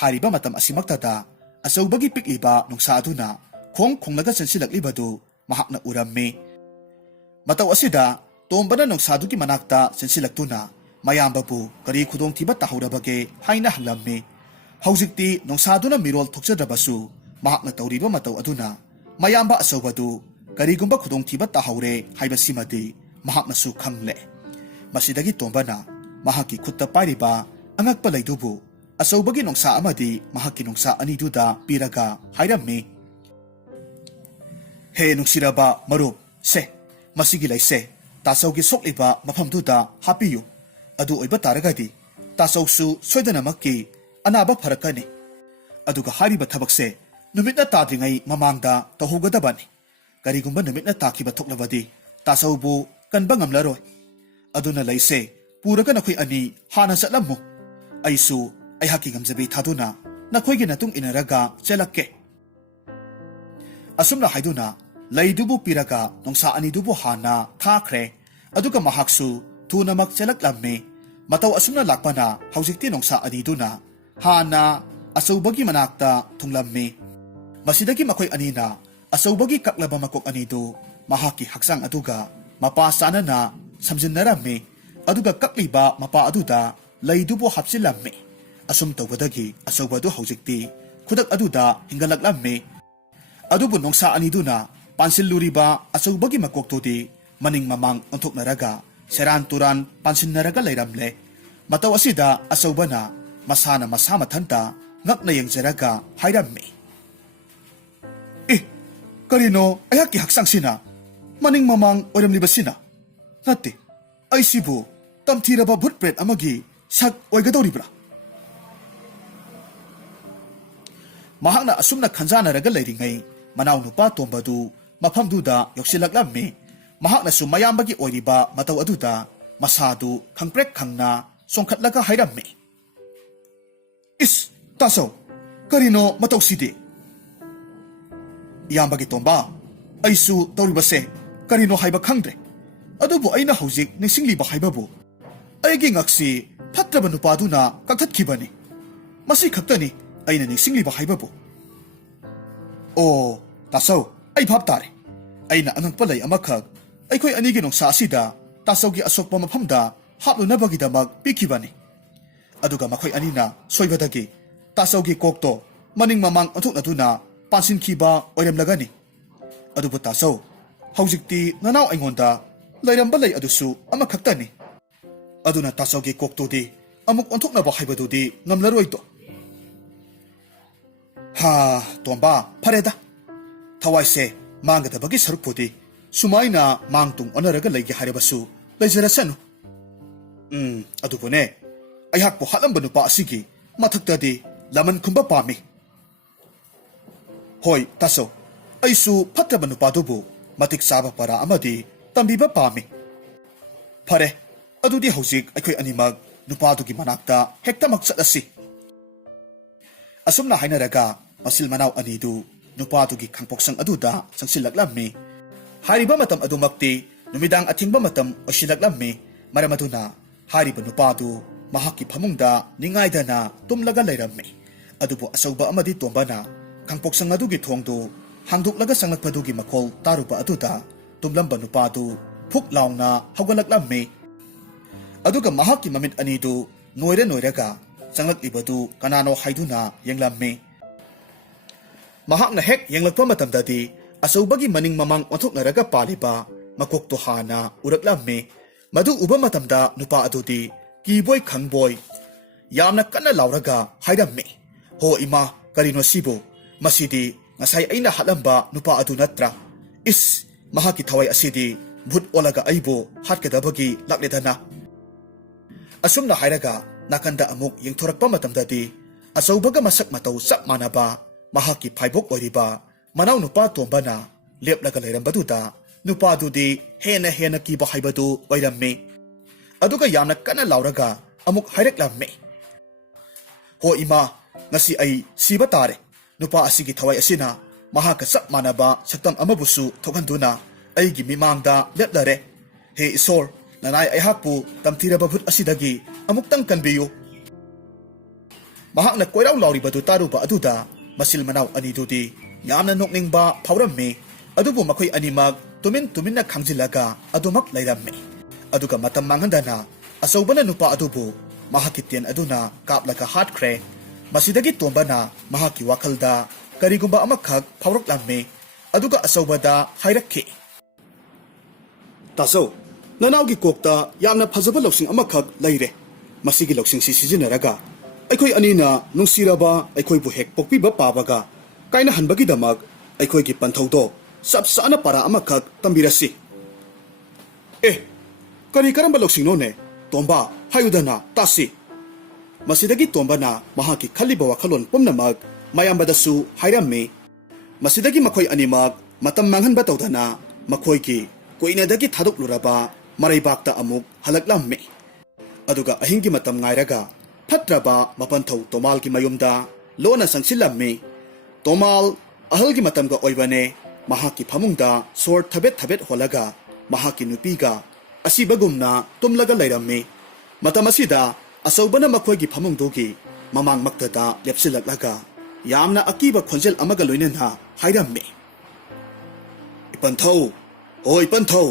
ꯍꯥꯏꯔꯤꯕ ꯃꯇꯝ ꯑꯁꯤꯃꯛꯇꯗ ꯑꯆꯧꯕꯒꯤ ꯄꯤꯛꯂꯤꯕ ꯅꯣꯡꯁꯥ ꯑꯗꯨꯅ ꯈꯣꯡꯂꯒ ꯆꯦꯟꯁꯤꯜꯂꯛꯂꯤꯕꯗꯨ ꯃꯍꯥꯛꯅ ꯎꯔꯝꯃꯤ꯫ ꯃꯇꯧ ꯑꯁꯤꯗ ꯇꯣꯝꯕꯅ ꯅꯣꯡꯁꯥꯗꯨꯒꯤ ꯃꯅꯥꯛꯇ ꯆꯦꯟꯁꯤꯜꯂꯛꯇꯨꯅ ꯃꯌꯥꯝꯕꯕꯨ ꯀꯔꯤ ꯈꯨꯗꯣꯡꯊꯤꯕ ꯇꯥꯍꯧꯔꯕꯒꯦ ꯍꯥꯏꯅ ꯍꯪꯂꯝꯃꯤ꯫ ꯍꯧꯖꯤꯛꯇꯤ ꯅꯣꯡꯁꯥꯗꯨꯅ ꯃꯤꯔꯣꯜ ꯊꯣꯛꯆꯗ꯭ꯔꯕꯁꯨ ꯃꯍꯥꯛꯅ ꯇꯧꯔꯤꯕ ꯃꯇꯧ ꯑꯗꯨꯅ ꯃꯌꯥꯝꯕ ꯑꯆꯧꯕꯗꯨ ꯀꯔꯤꯒꯨꯝꯕ ꯈꯨꯗꯣꯡꯊꯤꯕ ꯇꯥꯍꯧꯔꯦ ꯍꯥꯏꯕꯁꯤꯃꯗꯤ ꯃꯍꯥꯛꯅꯁꯨ ꯈꯪꯂꯦ꯫ ꯃꯁꯤꯗꯒꯤ ꯇꯣꯝꯕꯅ ꯃꯍꯥꯛꯀꯤ ꯈꯨꯠꯇ ꯄꯥꯏꯔꯤꯕ ꯑꯉꯛꯄ ꯂꯩꯗꯨꯕꯨ ꯑꯆꯧꯕꯒꯤ ꯅꯣꯡꯁꯥ ꯑꯃꯗꯤ ꯃꯍꯥꯛꯀꯤ ꯅꯣꯡꯁꯥ ꯑꯅꯤꯗꯨꯗ ꯄꯤꯔꯒ ꯍꯥꯏꯔꯝꯃꯤ, ꯍꯦ ꯅꯨꯡꯁꯤꯔꯕ ꯃꯔꯨꯞ, ꯁꯦ ꯃꯁꯤꯒꯤ ꯂꯩꯁꯦ ꯇꯥꯆꯧꯒꯤ ꯁꯣꯛꯂꯤꯕ ꯃꯐꯝꯗꯨꯗ ꯍꯥꯞꯄꯤꯌꯨ꯫ ꯑꯗꯨ ꯑꯣꯏꯕ ꯇꯥꯔꯒꯗꯤ ꯇꯥꯆꯧꯁꯨ ꯁꯣꯏꯗꯅꯃꯛꯀꯤ ꯑꯅꯥꯕ ꯐꯔꯛꯀꯅꯤ꯫ ꯑꯗꯨꯒ ꯍꯥꯏꯔꯤꯕ ꯊꯕꯛꯁꯦ ꯅꯨꯃꯤꯠꯅ ꯇꯥꯗ꯭ꯔꯤꯉꯩ ꯃꯃꯥꯡꯗ ꯇꯧꯍꯧꯒꯗꯕꯅꯤ꯫ ꯀꯔꯤꯒꯨꯝꯕ ꯅꯨꯃꯤꯠꯅ ꯇꯥꯈꯤꯕ ꯊꯣꯛꯂꯕꯗꯤ ꯇꯥꯆꯧꯕꯨ ꯀꯟꯕ ꯉꯝꯂꯔꯣꯏ꯫ ꯑꯗꯨꯅ ꯂꯩꯁꯦ ꯄꯨꯔꯒ ꯅꯈꯣꯏ ꯑꯅꯤ ꯍꯥꯟꯅ ꯆꯠꯂꯝꯃꯨ꯫ ꯑꯩꯁꯨ ꯑꯩꯍꯥꯛꯀꯤ ꯉꯝꯖꯕꯤ ꯊꯥꯗꯨꯅ ꯅꯈꯣꯏꯒꯤ ꯃꯇꯨꯡ ꯏꯟꯅꯔꯒ ꯆꯦꯜꯂꯛꯀꯦ꯫ Asumna haiduna laydubu piraga nungsa anidubu hana thakre aduga mahaksu thunamak chelaklammi mataw asumna lakpana haujikti nungsa aniduna hana asaubagi manakta thunglammi masidagi makoy anina asaubagi kaklaba makok anidu mahaki haksang aduga mapa sanana samjinnarammi aduga kakliba mapa aduda laydubu hapsilammi asum tawbadagi asaubadu haujikti khudak aduda hingalaklammi adubu nungsa aniduna pansiluriba asaubagi makoktodi maning mamang onthoknaraga seran turan pansinnaraga layramle mataw asida asaubana masana masa mathanta ngakna yengjaraga hairammi karino ayaki haksang sina maning mamang oiramlibasina natti aisibu tamthiraba bhutpret amagi sak oigadoribra mahakna asumna khanjanaraga layringai manaw nupa tombadu mafamduda yoksilaklammi mahakna su mayambagi oiriba mataw aduda masadu khangprek khangna songkhatlaga hairammi tasaw karino mataw sidi iyambagi tomba aisu tawribase karino haiba khangdre adubu aina hojik ningsingliba haibabu aigi ngaksi phatraba nupaduna kakhatkibani masi khaktani aina ningsingliba haibabu o tasaw ai bhap tare aina angangpa lay amakhak aikhoi anigi nongsa asida tasawgi asokpa mafamda haplunabagidamag pikibani aduga makhoi anina soibadagi tasawgi kokto maning mamang onthoknaduna pansinkhiba oiramlagani adubu tasaw haujikti nanaw aingonda lairamba lay adusu amakhaktani aduna tasawgi koktodi amuk onthoknaba haibadudi ngamlaroido ha tomba fareda thawai manggadabagi sarukpodi sumaina mangtung onaraga layge haribasu layjarasanu adubune ayhakpo halamba nupa asigi mathaktadi laman khumba pami hoi taso aisu phatraba nupadubu matik saba para amadi tambiba pami phare adudi hojik aikhoi animag nupadugi manakta hektamak chatasi asumna hainaraga masil manaw anidu nupadugi khangpoksang aduda sangsilaklammi hariba matam adumakti numidang athingba matam osilaklammi maramaduna hariba nupadu mahaki phamungda ningaidana tumlaga layrammi adubu asauba amadi tombana khangpoksang adugi thongdu hangduklaga sanglakpadugi makhol taruba aduda tumlamba nupadu phuk launa haugalaklammi aduga mahaki mamit anidu noiraga sanglakibadu kanano haiduna yenglammi mahakna hek yenglakpa matamdadi asaubagi maning mamang onthoknaraga paliba makokto hana uraklammi madu uba matamda nupa adudi kiboy khangboy yamna kanna lauraga hairammi ho ima karino sibo masidi ngasai aina halamba nupa adu natra mahaki thawai asidi bhut olaga aibo hatkadabagi lakledana asumna hairaga nakanda amuk yengthorakpa matamdadi asaubaga masak mataw sak manaba mahaki phaibok oiriba manaw nupa tombana leplaga layrambaduda nupa dudi hena kiba haibadu oirammi aduga yamna kana lauraga amuk hairaklammi ho ima ngasi ai siba tare nupa asigi thawai asina mahaka sak manaba saktam amabusu thokhanduna aigi mimangda leplare he isor nanai aihakpu tamthiraba bhut asidagi amuktang kanbiyu mahakna koiraw lauribadu taruba aduda masil manaw anidudi yamna nokningba phaurammi adubu makhoi animag tuminna khangjilaga adumak layrammi aduga matam manghandana asaubana nupa adubu mahakitian aduna kaplaga hatkre masidagi tombana mahaki wakhalda karigumba amakhak phauraklammi aduga asaubada hairakhi taso nanawgi kokta yamna phajaba loksing amakhak layre masigi loksing sijinaraga aikhoi anina nungsiraba aikhoi bu hek pokpiba pabaga kaina hanbagi damag aikhoi gi panthaudo sapsana para amakhak tambirasi kari karamba loksing no ne tomba hayudana tasi masidagi tombana mahaki khaliba wakhalon pomnamag mayambadasu hairammi masidagi makhoi animag matam manghanba tawdana makhoi gi koinadagi thadokluraba maraibakta amuk halaklammi aduga ahingi matam ngairaga phatraba mapanthau tomal ki mayumda lona sangsilammi tomal ahalgi matamga oibane mahaki phamungda sor thabet holaga mahaki nupiga asibagumna tumlaga lairammi matam asida asaubana makhoigi phamungdogi mamang maktada lepsilaklaga yamna akiba khonjel amaga loinena hairammi ipanthau oi ipanthau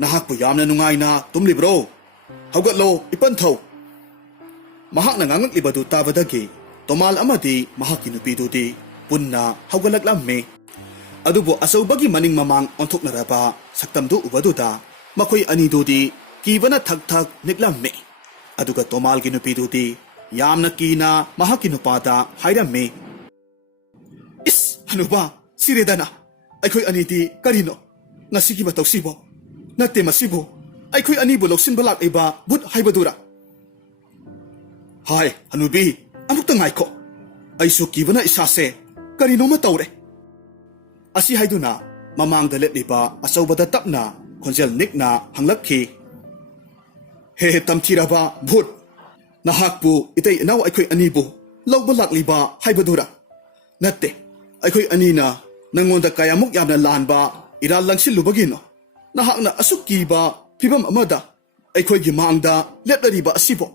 nahakpu yamna nungaina tumlibro haugatlo ipanthau mahakna ngangaklibadu tabadagi tomal amadi mahaki nupidudi punna haugalaklammi adubo asaubagi maning mamang onthoknaraba saktamdu ubaduda makhoi anidudi kibana thak niklammi aduga tomalgi nupidudi yamna kina mahaki nupada hairammi is hanuba siredana aikhoi anidi karino ngasigi matausibo natte masibo aikhoi anibu loksin balak eba but haibadura hai hanubi amukta ngaiko aisu kibana isase karino ma tawre asi haiduna mamangda letliba asaubada tapna khonjel nikna hanglakhi he tamthiraba bhut nahakpu itei naw aikhoi anibu lawba lakliba haibadura natte aikhoi anina nangonda kayamuk yamna lanba iral langsilubagino nahakna asukkiba phibam amada aikhoi mangda letlariba asibo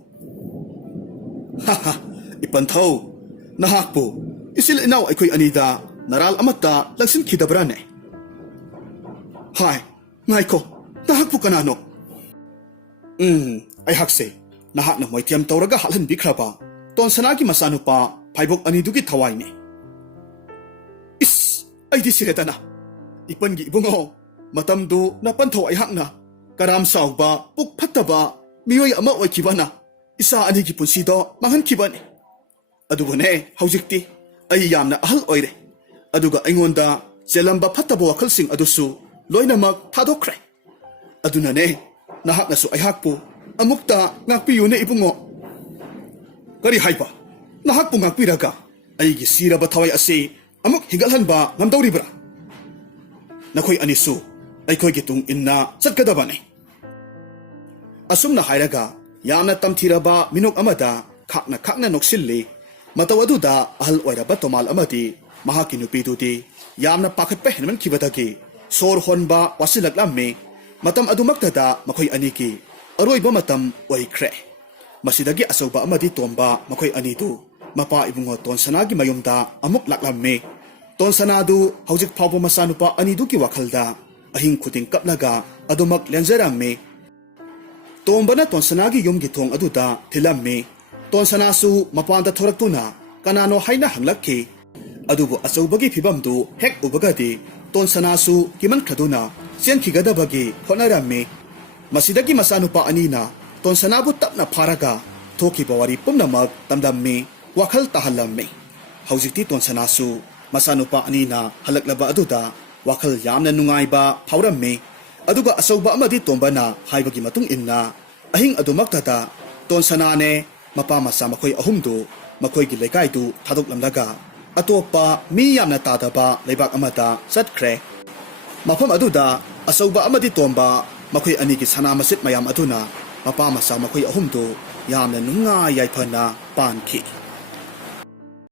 haha ipanthau nahakpu isil inaw aikhoi anida naral amata langsin khidabrane hai ngaiko nahakpu kanano ai hakse nahakna moitiam tawraga halhan bikraba ton sanagi masanupa phaibok anidugi thawaine is aidi siretana ipangi ibungo matamdu na panthau ai hakna karam sauba puk phattaba miyoi ama oikibana isa anigi punsido manghan kibane adubone haujikti ai yamna ahal oire aduga aingonda selamba phattaba wakhalsing adusu loinamak thadokre adunane nahaknasu aihakpu amukta ngakpiyune ibungo kari haiba nahakpu ngakpiraga aigi siraba thawai ase amuk higalhanba ngamdawribra nakhoi anisu aikhoigi tung inna chatkadabane asumna hairaga yamna tamthiraba minok amada khakna noksilli matawaduda ahal oiraba tomal amadi mahaki nupidudi yamna pakhatpa henman khibadagi sor honba wasilaklammi matam adumaktada makhoi aniki aroiba matam oikre masidagi asauba amadi tomba makhoi anidu mapa ibungo tonsanagi mayumda amuk laklammi tonsanadu haujik phawbo masanupa aniduki wakhalda ahing khuting kaplaga adumak lenjarammi tombana tonsanagi yumgi thong aduda thilammi tonsanasu mapanda thoraktuna kanano haina hanglakki adubu asaubagi phibamdu hek ubagadi tonsanasu kiman khaduna senkigadabagi honarammi masidagi masanupa anina tonsanabu tapna pharaga thoki bawari pumnamak tamdammi wakhal tahallammi haujikti tonsanasu masanupa anina halaklaba aduda wakhal yamna nungaiba phaurammi aduga asauba amadi tombana haibagi matung inna ahing adumaktada tonsanane mapa masa makhoi ahumdu makhoigi lekaidu thadoklamlaga atopa mi yamna tadaba leibak amada satkre mafam aduda asauba amadi tomba makhoi anigi sana masit mayam aduna mapa masa makhoi ahumdu yamna nunga yaifana panki